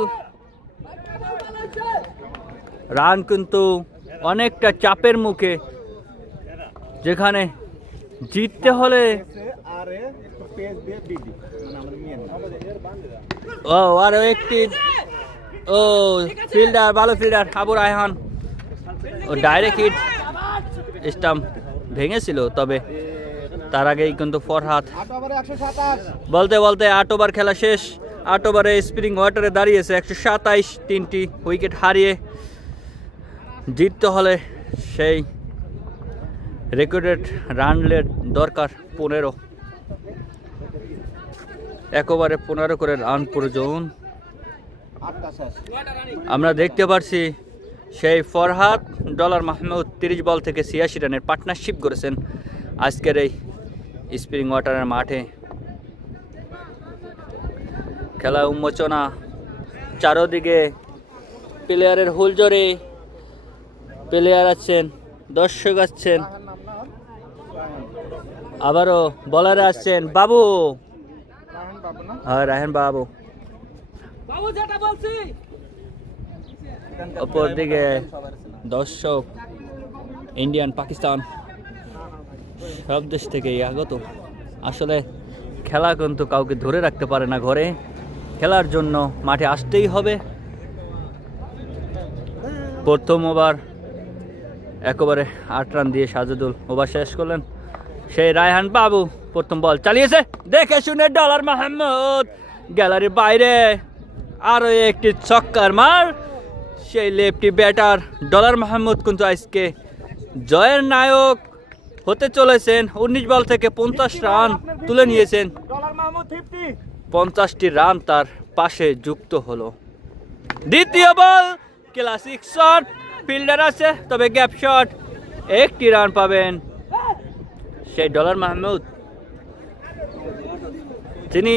রান কিন্তু অনেকটা চাপের মুখে, যেখানে জিততে হলে ও আরো একটি, ও ফিল্ডার, ভালো ফিল্ডার আবু রায়হান, ও ডাইরেক্ট হিট, স্টাম্প ভেঙেছিল, তবে তার আগেই কিন্তু ফরহাদ। বলতে বলতে 8 ওভার খেলা শেষ। 8 ওভারে স্পিনিং ওয়াটারে দাঁড়িয়েছে 127, 3টি উইকেট হারিয়ে। জিততে হলে সেই রেকর্ডেড রান রেট দরকার 15, 1 ওভারে 15 করে রান প্রয়োজন। আমরা দেখতে পাচ্ছি সেই ফরহাদ, ডলার মাহমুদ 30 বল থেকে 86 রানের পার্টনারশিপ করেছেন আজকের এই স্প্রিং ওয়াটারের মাঠে। খেলা উন্মোচনা চারোদিকে প্লেয়ারের হুলজরে প্লেয়ার আছেন, দর্শক আছেন, আবারও বলার আসছেন। বাবু, হ্যাঁ রায়হান বাবু। বাবু যেটা বলছি অপরদিকে দর্শক ইন্ডিয়ান, পাকিস্তান সব দেশ থেকেই আগত। আসলে খেলা কিন্তু কাউকে ধরে রাখতে পারে না ঘরে, খেলার জন্য মাঠে আসতেই হবে। প্রথম ওভার একেবারে 8 রান দিয়ে সাজেদুল ওভার শেষ করলেন। সেই রায়হান বাবু প্রথম বল চালিয়েছে, দেখে শুনে ডলার মাহমুদ গ্যালারির বাইরে, আরও একটি ছক্কার মার। সেই লেফটি ব্যাটার ডলার মাহমুদ কিন্তু আজকে জয়ের নায়ক হতে চলেছেন। 19 বল থেকে 50 রান তুলে নিয়েছেন। 50টি রান তার পাশে যুক্ত হলো। দ্বিতীয় বল ক্লাসিক শট, ফিল্ডার আছে তবে গ্যাপ শট, 1টি রান পাবেন সেই ডলার মাহমুদ। তিনি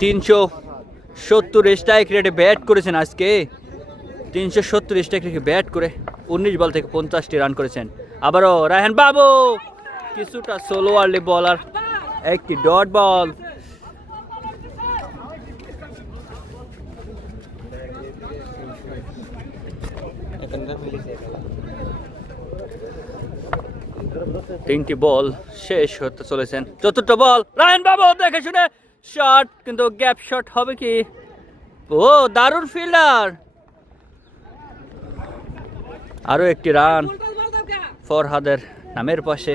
370 স্ট্রাইক রেটে ব্যাট করেছেন আজকে। 370 স্ট্রাইক রেটে ব্যাট করে 19 বল থেকে 50টি রান করেছেন। আবারও রায়হান বাবু কিছুটা সোলো আর্লি বলার, একটি ডট বল। তিনটি বল শেষ হতে চলেছেন। চতুর্থ বল রায়হান বাবু দেখে শুনে শট, কিন্তু গ্যাপ শট হবে কি? ও দারুণ ফিল্ডার, আরো একটি রান ফরহাদের নামের পাশে।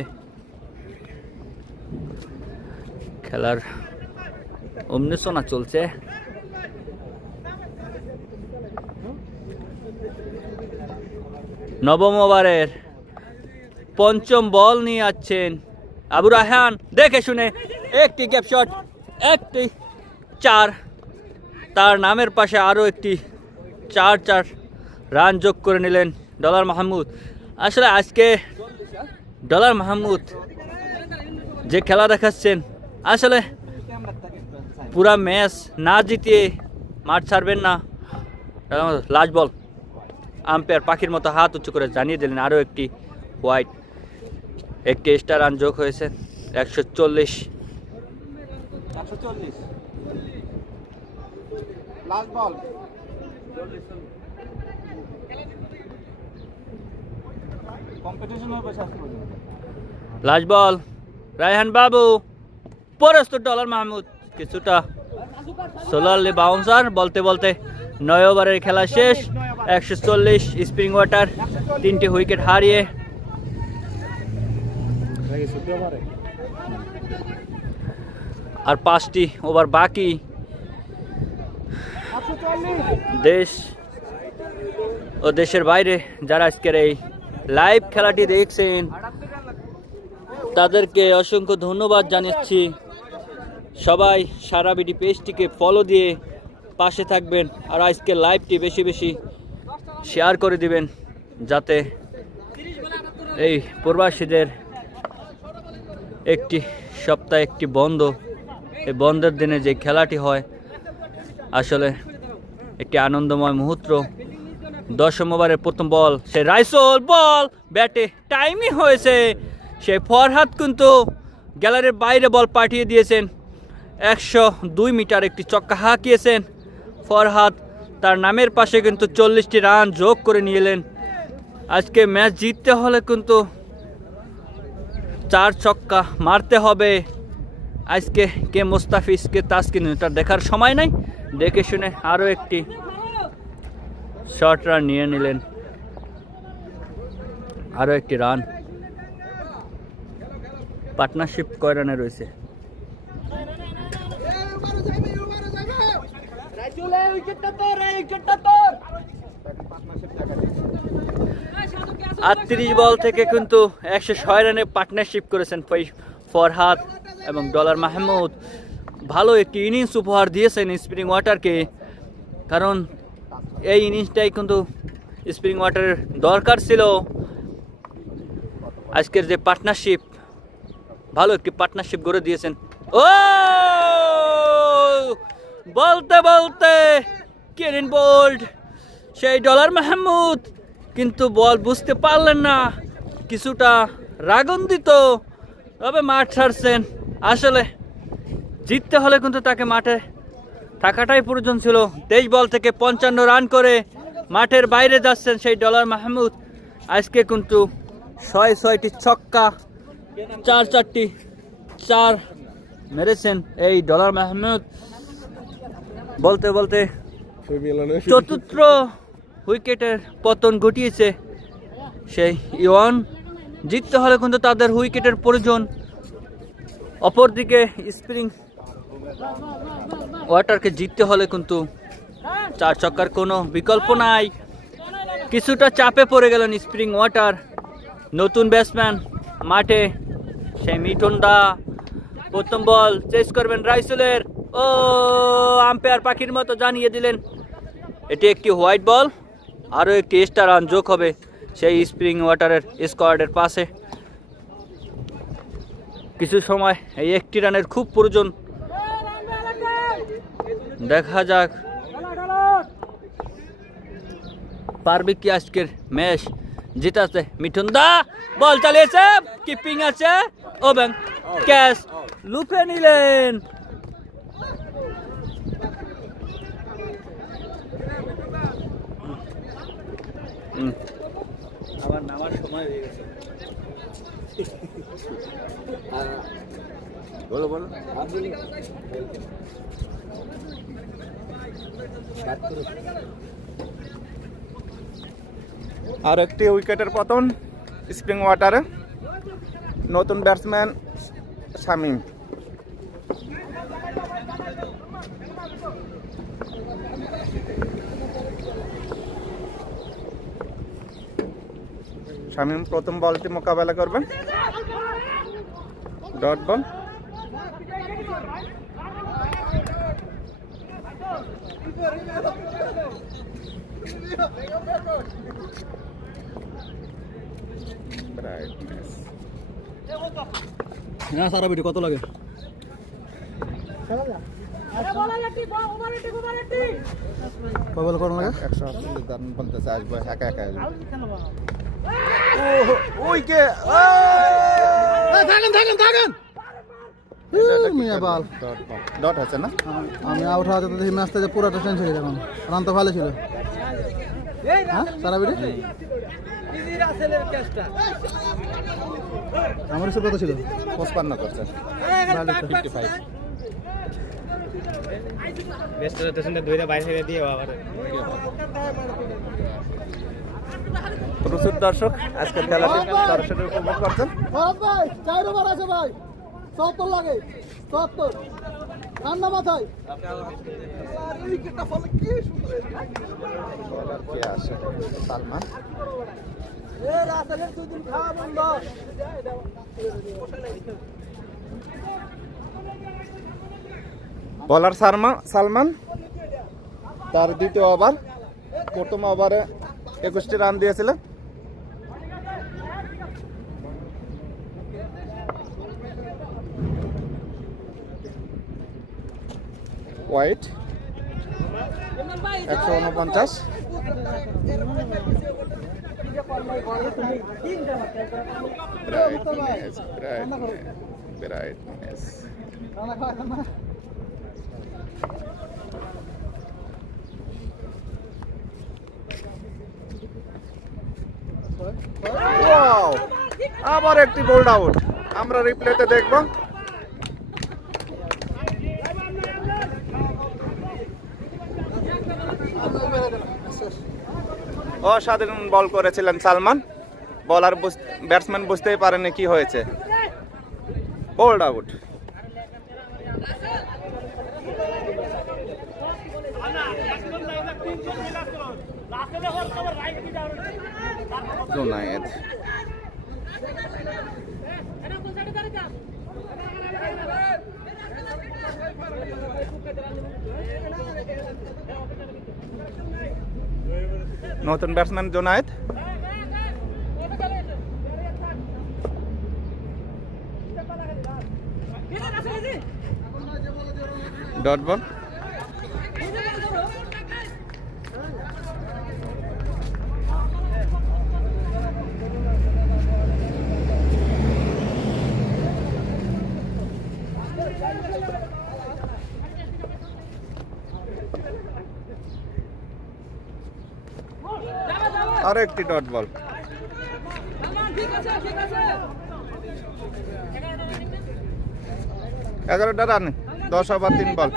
খেলার উন্মেষণা চলছে। নবম ওভারের পঞ্চম বল নিয়ে আসছেন আবু রায়হান, দেখে শুনে একটি গ্যাপ শট, একটি 4, তার নামের পাশে আরও একটি 4 রান যোগ করে নিলেন ডলার মাহমুদ। আসলে আজকে ডলার মাহমুদ যে খেলা দেখাচ্ছেন, আসলে পুরা ম্যাচ না জিতিয়ে মাঠ ছাড়বেন না। লাস্ট বল আম্পায়ার পাখির মতো হাত উঁচু করে জানিয়ে দিলেন আরও একটি হোয়াইট। একটি এক্সট্রা রান যোগ হয়েছে, 140। লাস্ট বল লাস্ট বল রায়হান বাবু, পরস্ত ডলার মাহমুদ কিছুটা সোলারলি বাউন্সার। বলতে বলতে 9 ওভারের খেলা শেষ। 140 স্প্রিং ওয়াটার 3টি উইকেট হারিয়ে আর 5টি ওভার বাকি। দেশ ও দেশের বাইরে যারা আজকের এই লাইভ খেলাটি দেখছেন তাদেরকে অসংখ্য ধন্যবাদ জানাচ্ছি। সবাই সারা বিডি পেজটিকে ফলো দিয়ে পাশে থাকবেন, আর আজকের লাইভটি বেশি বেশি শেয়ার করে দিবেন, যাতে এই প্রবাসীদের একটি সপ্তাহে একটি বন্ধ, এই বন্ধের দিনে যে খেলাটি হয় আসলে একটি আনন্দময় মুহূর্ত। 10ম ওভারের প্রথম বল, সে রাইসল বল ব্যাটে টাইমই হয়েছে। সেই ফরহাদ কিন্তু গ্যালারির বাইরে বল পাঠিয়ে দিয়েছেন। 102 মিটার একটি ছক্কা হাঁকিয়েছেন ফরহাদ, তার নামের পাশে কিন্তু 40টি রান যোগ করে নিয়ে এলেন। আজকে ম্যাচ জিততে হলে কিন্তু 4 ছক্কা মারতে হবে। আজকে কে মোস্তাফিজ কে তাসকিন এটা দেখার সময় নাই, দেখে শুনে আরও একটি শর্ট রান নিয়ে নিলেন, আরও একটি রান। পার্টনারশিপ কয় রানে রয়েছে? আর 30 বল থেকে কিন্তু 106 রানে পার্টনারশিপ করেছেন ফরহাদ এবং ডলার মাহমুদ। ভালো একটি ইনিংস উপহার দিয়েছেন স্প্রিং ওয়াটারকে, কারণ এই ইনিংসটাই কিন্তু স্প্রিং ওয়াটারের দরকার ছিল। আজকের যে পার্টনারশিপ, ভালো একটি পার্টনারশিপ গড়ে দিয়েছেন। ও বলতে বলতে কেরিন বোল্ট সেই ডলার মাহমুদ কিন্তু বল বুঝতে পারলেন না, কিছুটা রাগান্বিত, তবে মাঠ ছাড়ছেন। আসলে জিততে হলে কিন্তু তাকে মাঠে থাকাটাই প্রয়োজন ছিল। 23 বল থেকে 55 রান করে মাঠের বাইরে যাচ্ছেন সেই ডলার মাহমুদ। আজকে কিন্তু 6টি ছক্কা, 4টি চার মেরেছেন এই ডলার মাহমুদ। বলতে বলতে চতুর্থ উইকেটের পতন ঘটিয়েছে সেই ইওয়ান। জিততে হলে কিন্তু তাদের উইকেটের প্রয়োজন। অপরদিকে স্প্রিং ওয়াটারকে জিততে হলে কিন্তু 4 ছক্কার কোনো বিকল্প নাই। কিছুটা চাপে পড়ে গেলেন স্প্রিং ওয়াটার। নতুন ব্যাটসম্যান মাঠে সেই মিঠুন দা। প্রথম বল চেস করবেন রাইসুলের, ও আম্পায়ার পাখির মতো জানিয়ে দিলেন এটি একটি হোয়াইট বল। আরও একটি এক্সট্রা রান যোগ হবে সেই স্প্রিং ওয়াটারের স্কোয়াডের পাশে। কিছু সময় এই একটি রানের খুব প্রয়োজন। দেখা যাক পারবে কি আজকের ম্যাচ জিতাতে। মিঠুন দা বল চালিয়েছে, কিপিং আছে, ওবেন ক্যাচ লুফে নিলেন। আবার নামার সময় হয়ে গেছে। বলো বলো। আর একটি উইকেটের পতন স্প্রিং ওয়াটারে। নতুন ব্যাটসম্যান শামীম। শামীম প্রথম বলটি মোকাবেলা করবেন, ডট বল। না সারা ভিডিও কত লাগে? কবে করানো লাগে? 148 রান বলতেছে, আসবে একা একা আসবে। ডট আছে না? আমি আউট হওয়াতে তো দেখি ম্যাচটা যে পুরোটা চেঞ্জ হয়ে গেছে। এখন রান তো ভালো ছিল। হ্যাঁ সারা ভিডিও আমার হিসেবে কত ছিল? 55 করছে। 55। প্রচুর দর্শক আজকের খেলাটি সরাসরি উপভোগ করছেন। ভাই 4 ওভার আছে ভাই, 70 লাগে, 70 ঠান্ডা মাথায়। বলার কে আসে? সালমান। বলার সালমান, তার দ্বিতীয় ওভার। প্রথম ওভারে 21টি রান দিয়েছিলেন। হোয়াইট 149। ব্রাইটনেস ওয়াও, আবার একটি বোল্ড আউট। আমরা রিপ্লেতে দেখব। অসাধারণ বল করেছিলেন সালমান। বলার ব্যাটসম্যান বুঝতেই পারেনি কি হয়েছে। Bold out. জুনায়েদ নতুন ব্যাটসম্যান জুনায়েদ। Dot ball. আরো একটি ডট বল। সালমান ঠিক আছে 11টা রান, 10 ওভার 3 বল।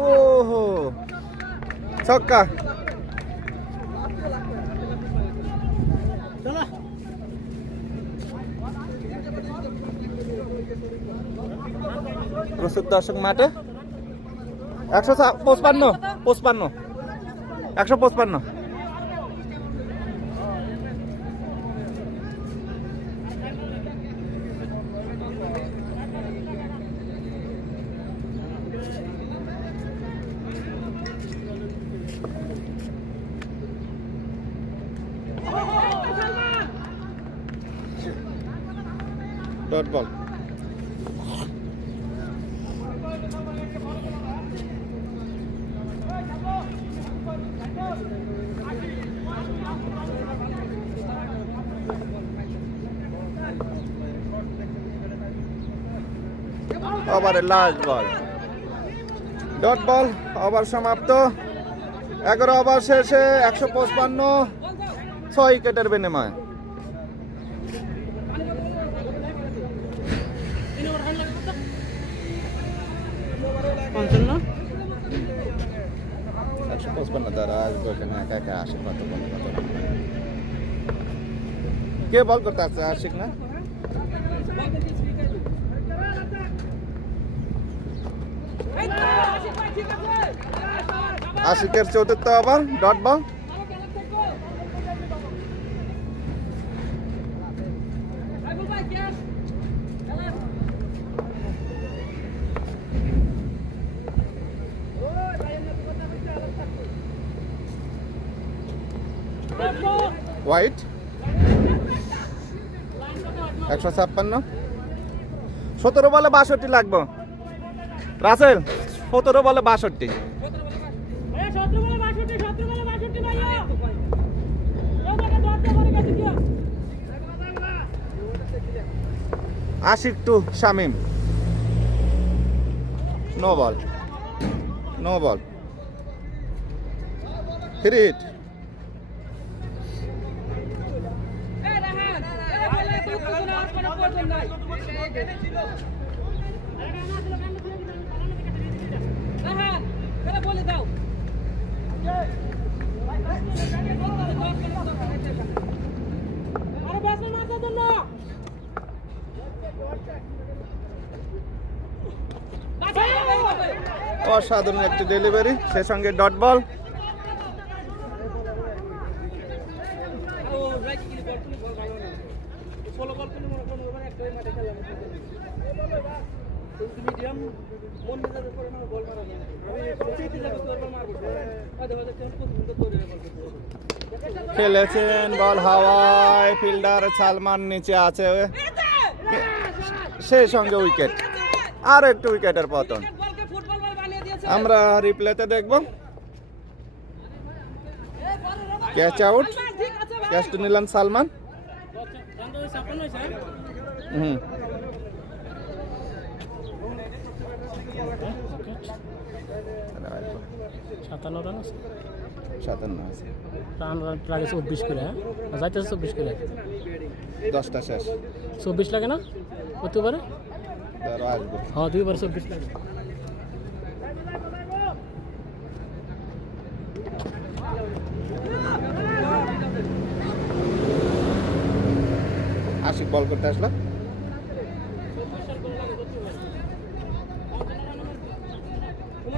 ওহো, ছক্কা। প্রস্তুত দর্শক মাঠে 155 155। Dot ball. ওভারের last ball, dot ball. Over সমাপ্ত। 11 ওভার শেষে 155, 6 উইকেটের বিনিময়ে। কে বল করতে আসছে? আশিক না? আশিকের 4র্থ ওভার, ডট বল। হোয়াইট 156। 17 বলে 62 লাগবে। রাসেল 17 বলে 62। Ashik to Shamim, no ball, no ball, hit. বলে দাও আরে ব্যাটসম্যান মারার জন্য অসাধারণ একটি ডেলিভারি, সে সঙ্গে ডট বল। খেলেছেন বল হাওয়ায়, ফিল্ডার সালমান নিচে আছে, সেই সঙ্গে উইকেট। আর একটু উইকেটের পতন আমরা রিপ্লেতে দেখব। ক্যাচ আউট, ক্যাচটা নিলেন সালমান। হুম, সাতান্ন রান আছে, 57 আছে। রান লাগে 24 করে, হ্যাঁ যাইতেছে 24 করে, 10টা শেষ। 24 লাগে না প্রতিবারে? ধরো আসবে। হ্যাঁ 2বার 24 লাগে। আশিক বল করতে আসলো।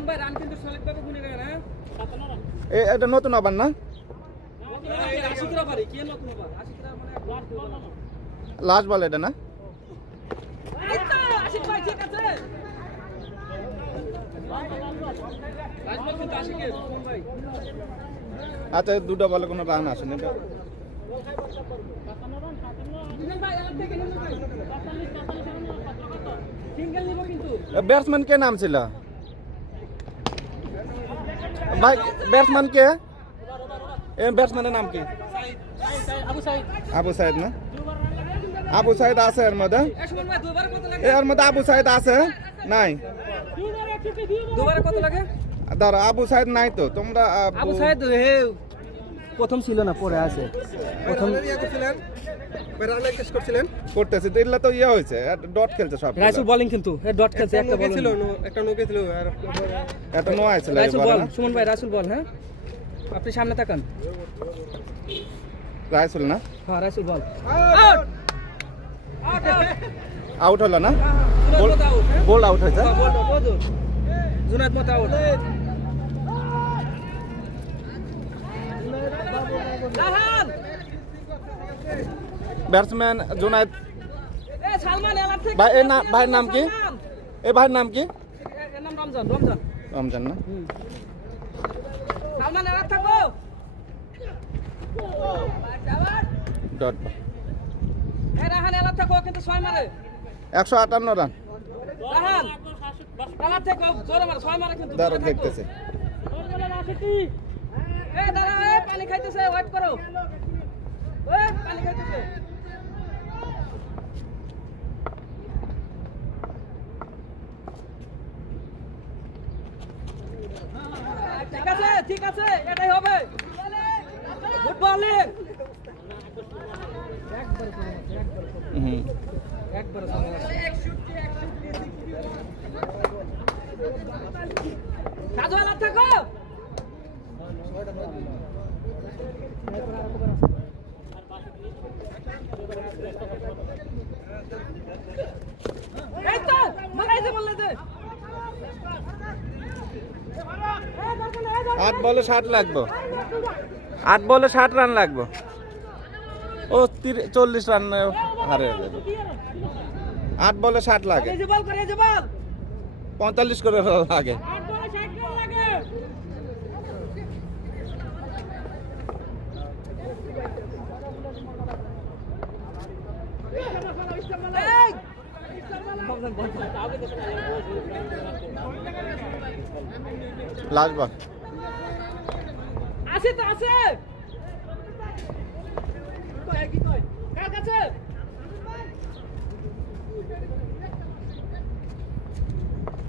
ভাই রান কিন্তু সলিডভাবে গুনে গেল না 57 রান। এটা নতুন ওভার না? আশিকরা পারে কি নতুন ওভার? আশিকরা মানে লাস্ট বল এটা না? এই তো আশিক ভাই ঠিক আছে। লাস্ট বল কিন্তু আশিকের কোন ভাই? আচ্ছা, দুটো বলে কোনো রান আসেনি। ভাই আলাপ থেকে নিন ভাই। 45 সিঙ্গেল নিব কিন্তু। ব্যাটসম্যান কে নাম ছিল ভাই? ব্যাটসম্যান কে? ব্যাটসম্যানের নাম কি? আবু সাইদ। আবু সাইদ না? আবু সাইদ আছে এর মধ্যে? সুমন ভাই দুবারে কত লাগে? এর মধ্যে আবু সাইদ আছে? নাই। দুবারে কত লাগে? ধরো আবু সাইদ নাই তো তোমরা আবু সাহেদ হে প্রথম ছিল না, পরে আছে। প্রথম করতেছে তো এগুলা তো ইয়ে হয়েছে ডট খেলছে সব রাইসুল বোলিং কিন্তু ডট খেলছে, একটা বল ছিল, একটা নোকে ছিল আর এত নো আইছিল রাইসুল বল। সুমন ভাই রাইসুল বল। হ্যাঁ আপনি সামনে তাকান। রাইসুল না হ্যাঁ রাইসুল বল। আউট আউট হলো না বল আউট। বল আউট হয়েছে বল বল জুনায়েদ মত আউট। রাহান ব্যাটসম্যান জুনায়েদ এ সালমান এলার থেকে ভাই এই ভাইয়ের নাম কি এই ভাইয়ের নাম কি এর নাম রমজান। রমজান রমজান না সালমান এলার থাকো। ডট এ রাহান এলার থাকো কিন্তু 6 মারে। 158 রান রাহান এলার থেকে জোরে মারে 6 মারে কিন্তু। দারুণ দেখতেছে এ দাঁড়া, এ পানি খাইতেছে, ওয়েট করো। এ পানি খাইতেছে। ঠিক আছে ঠিক আছে, এটাই হবে। Good bowling. একবার সাজু আলাপ থাকো। এই তো মারাইছে বললে যে 8 বলে 60 লাগবে 8 বলে 60 রান লাগবে ও 40 রান হারে যাবে 8 বলে 60 লাগে এই যে বল করে, এই যে বল 45 করে লাগে 8 বলে 60 রান লাগে। এই লাস্ট বল আছে তো আছে। কার কাছে?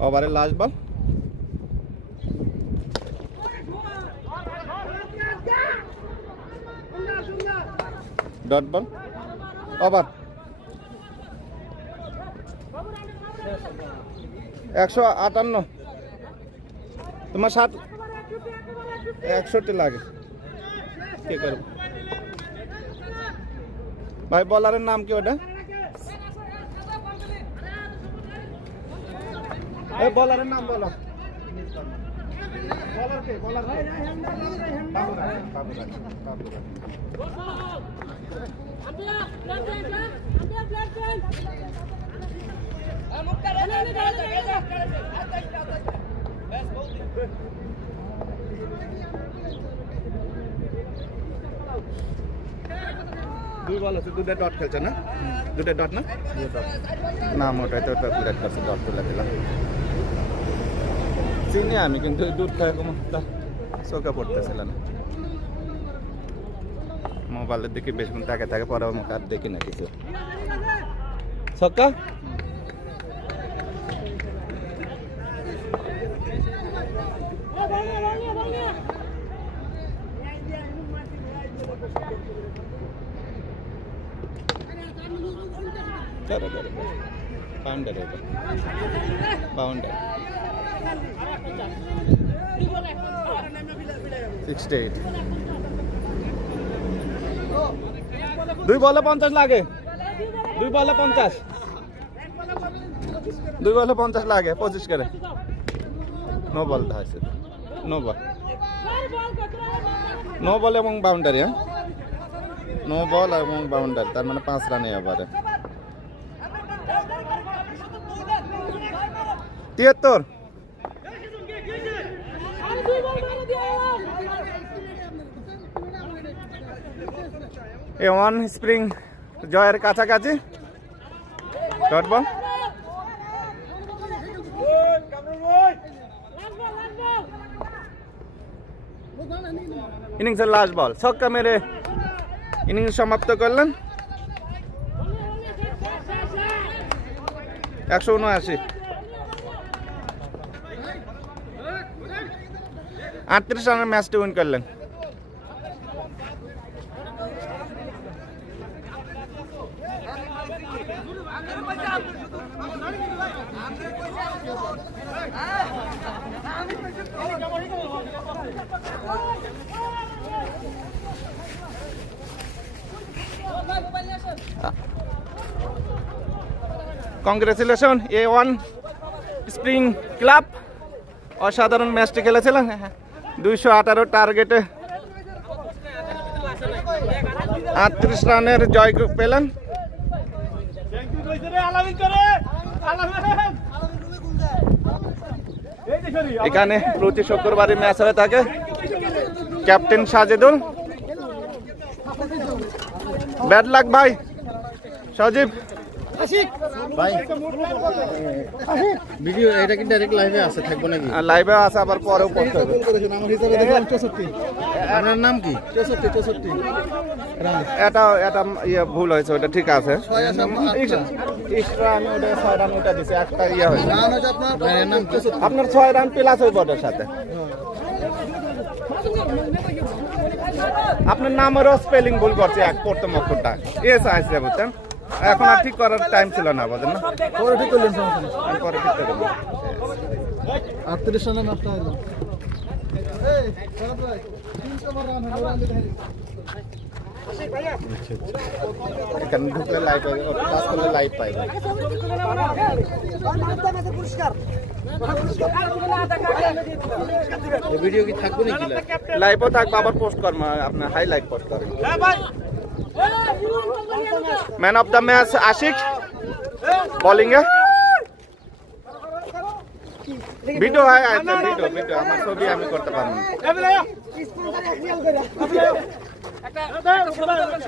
ওভারের last ball dot ball over 158 তোমার 61 লাগে কি করব ভাই বলারের নাম কি ওটা এই বলারের নাম বলো বলার কে বলার কে দুই বল আছে দুটো ডট খেলছে না দুটো ডট না নাম ওটাই তো ওটা প্লেট করছে ডট তুলে দিলাম চিনি আমি কিন্তু দূর থেকে চোখে পড়তেছিল না মোবাইলের দিকে বেশি তাকে তাকে পরে মুখ আর দেখি না কিছু ছক্কা বাউন্ডারি বাউন্ডারি 68 দুই বলে 50 লাগে দুই বলে 50 দুই বলে 50 লাগে 25 করে নো বল আছে নো বল নো বল এবং বাউন্ডারি হ্যাঁ নো বল এবং বাউন্ডারি তার মানে 5 রানে এবারে 73 ওয়ান স্প্রিং জয়ের কাছাকাছি ডট বল ইনিংসের লাস্ট বল ছক্কা মেরে ইনিংস সমাপ্ত করলেন 179। 38 রানের ম্যাচটি উইন করলেন। কংগ্রেচুলেশন A1 স্প্রিং ক্লাব, অসাধারণ ম্যাচটি খেলেছিলেন। 218 টার্গেটে 38 রানের জয় পেলেন। এখানে প্রতি শুক্রবারই ম্যাচ হয়ে থাকে। ক্যাপ্টেন সাজেদুল, ব্যাড লাক ভাই। সজীব ভাই ভিডিও এটা কি ডাইরেক্ট লাইভে আছে থাকবো নাকি? লাইভে আছে, আবার পরেও পড়তে হবে। আমার হিসাবে দেখলাম 64। আপনার নাম কি? 64 এটা ইয়ে ভুল হয়েছে, ওটা ঠিক আছে। এক্সট্রা আমি ওটা 6 রান ওটা দিছি, একটা ইয়ে হয়েছে। রান হচ্ছে আপনার নাম কি? আপনার 6 রান প্লাস ওই বটের সাথে। আপনার নামেরও স্পেলিং ভুল করছে, এক প্রথম অক্ষরটা এস আসছে, বুঝছেন? এখন আর ঠিক করার টাইম ছিল না, বুঝলেন না? পরে ঠিক করলেন সমস্যা নেই। আমি পরে ঠিক করে দেবো। 38 রানের ম্যাচটা হলো। এখানে ঢুকলে লাইভ পাইবে, ক্লাস করলে লাইভ পাইবে। এই ভিডিও কি থাকবো নাকি? লাইভও থাকবে, আবার পোস্ট করবো, আপনার হাইলাইট পোস্ট করেন। Man of the match Ashik bowling এ। ভিডিও হয় আছে, ভিডিও আমার ছবি আমি করতে পারবো না।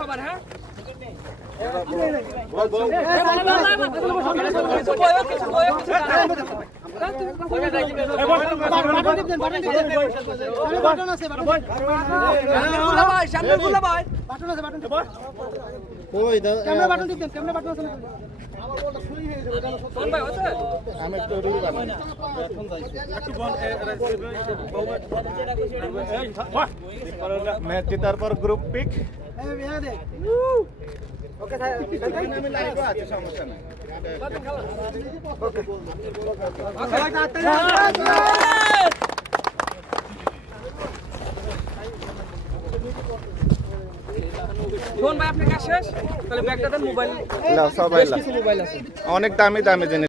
সবার হ্যাঁ কই দাও আমি একটু রিল বানাই। ম্যাচ জেতার পর গ্রুপ পিক। আমি লাইভও আছে, সমস্যা নাই। ফোন ভাই আপনার কাজ শেষ, তাহলে ব্যাগটা দেন। মোবাইল সবাই মোবাইল আছে। অনেক দামি দামি জিনিস।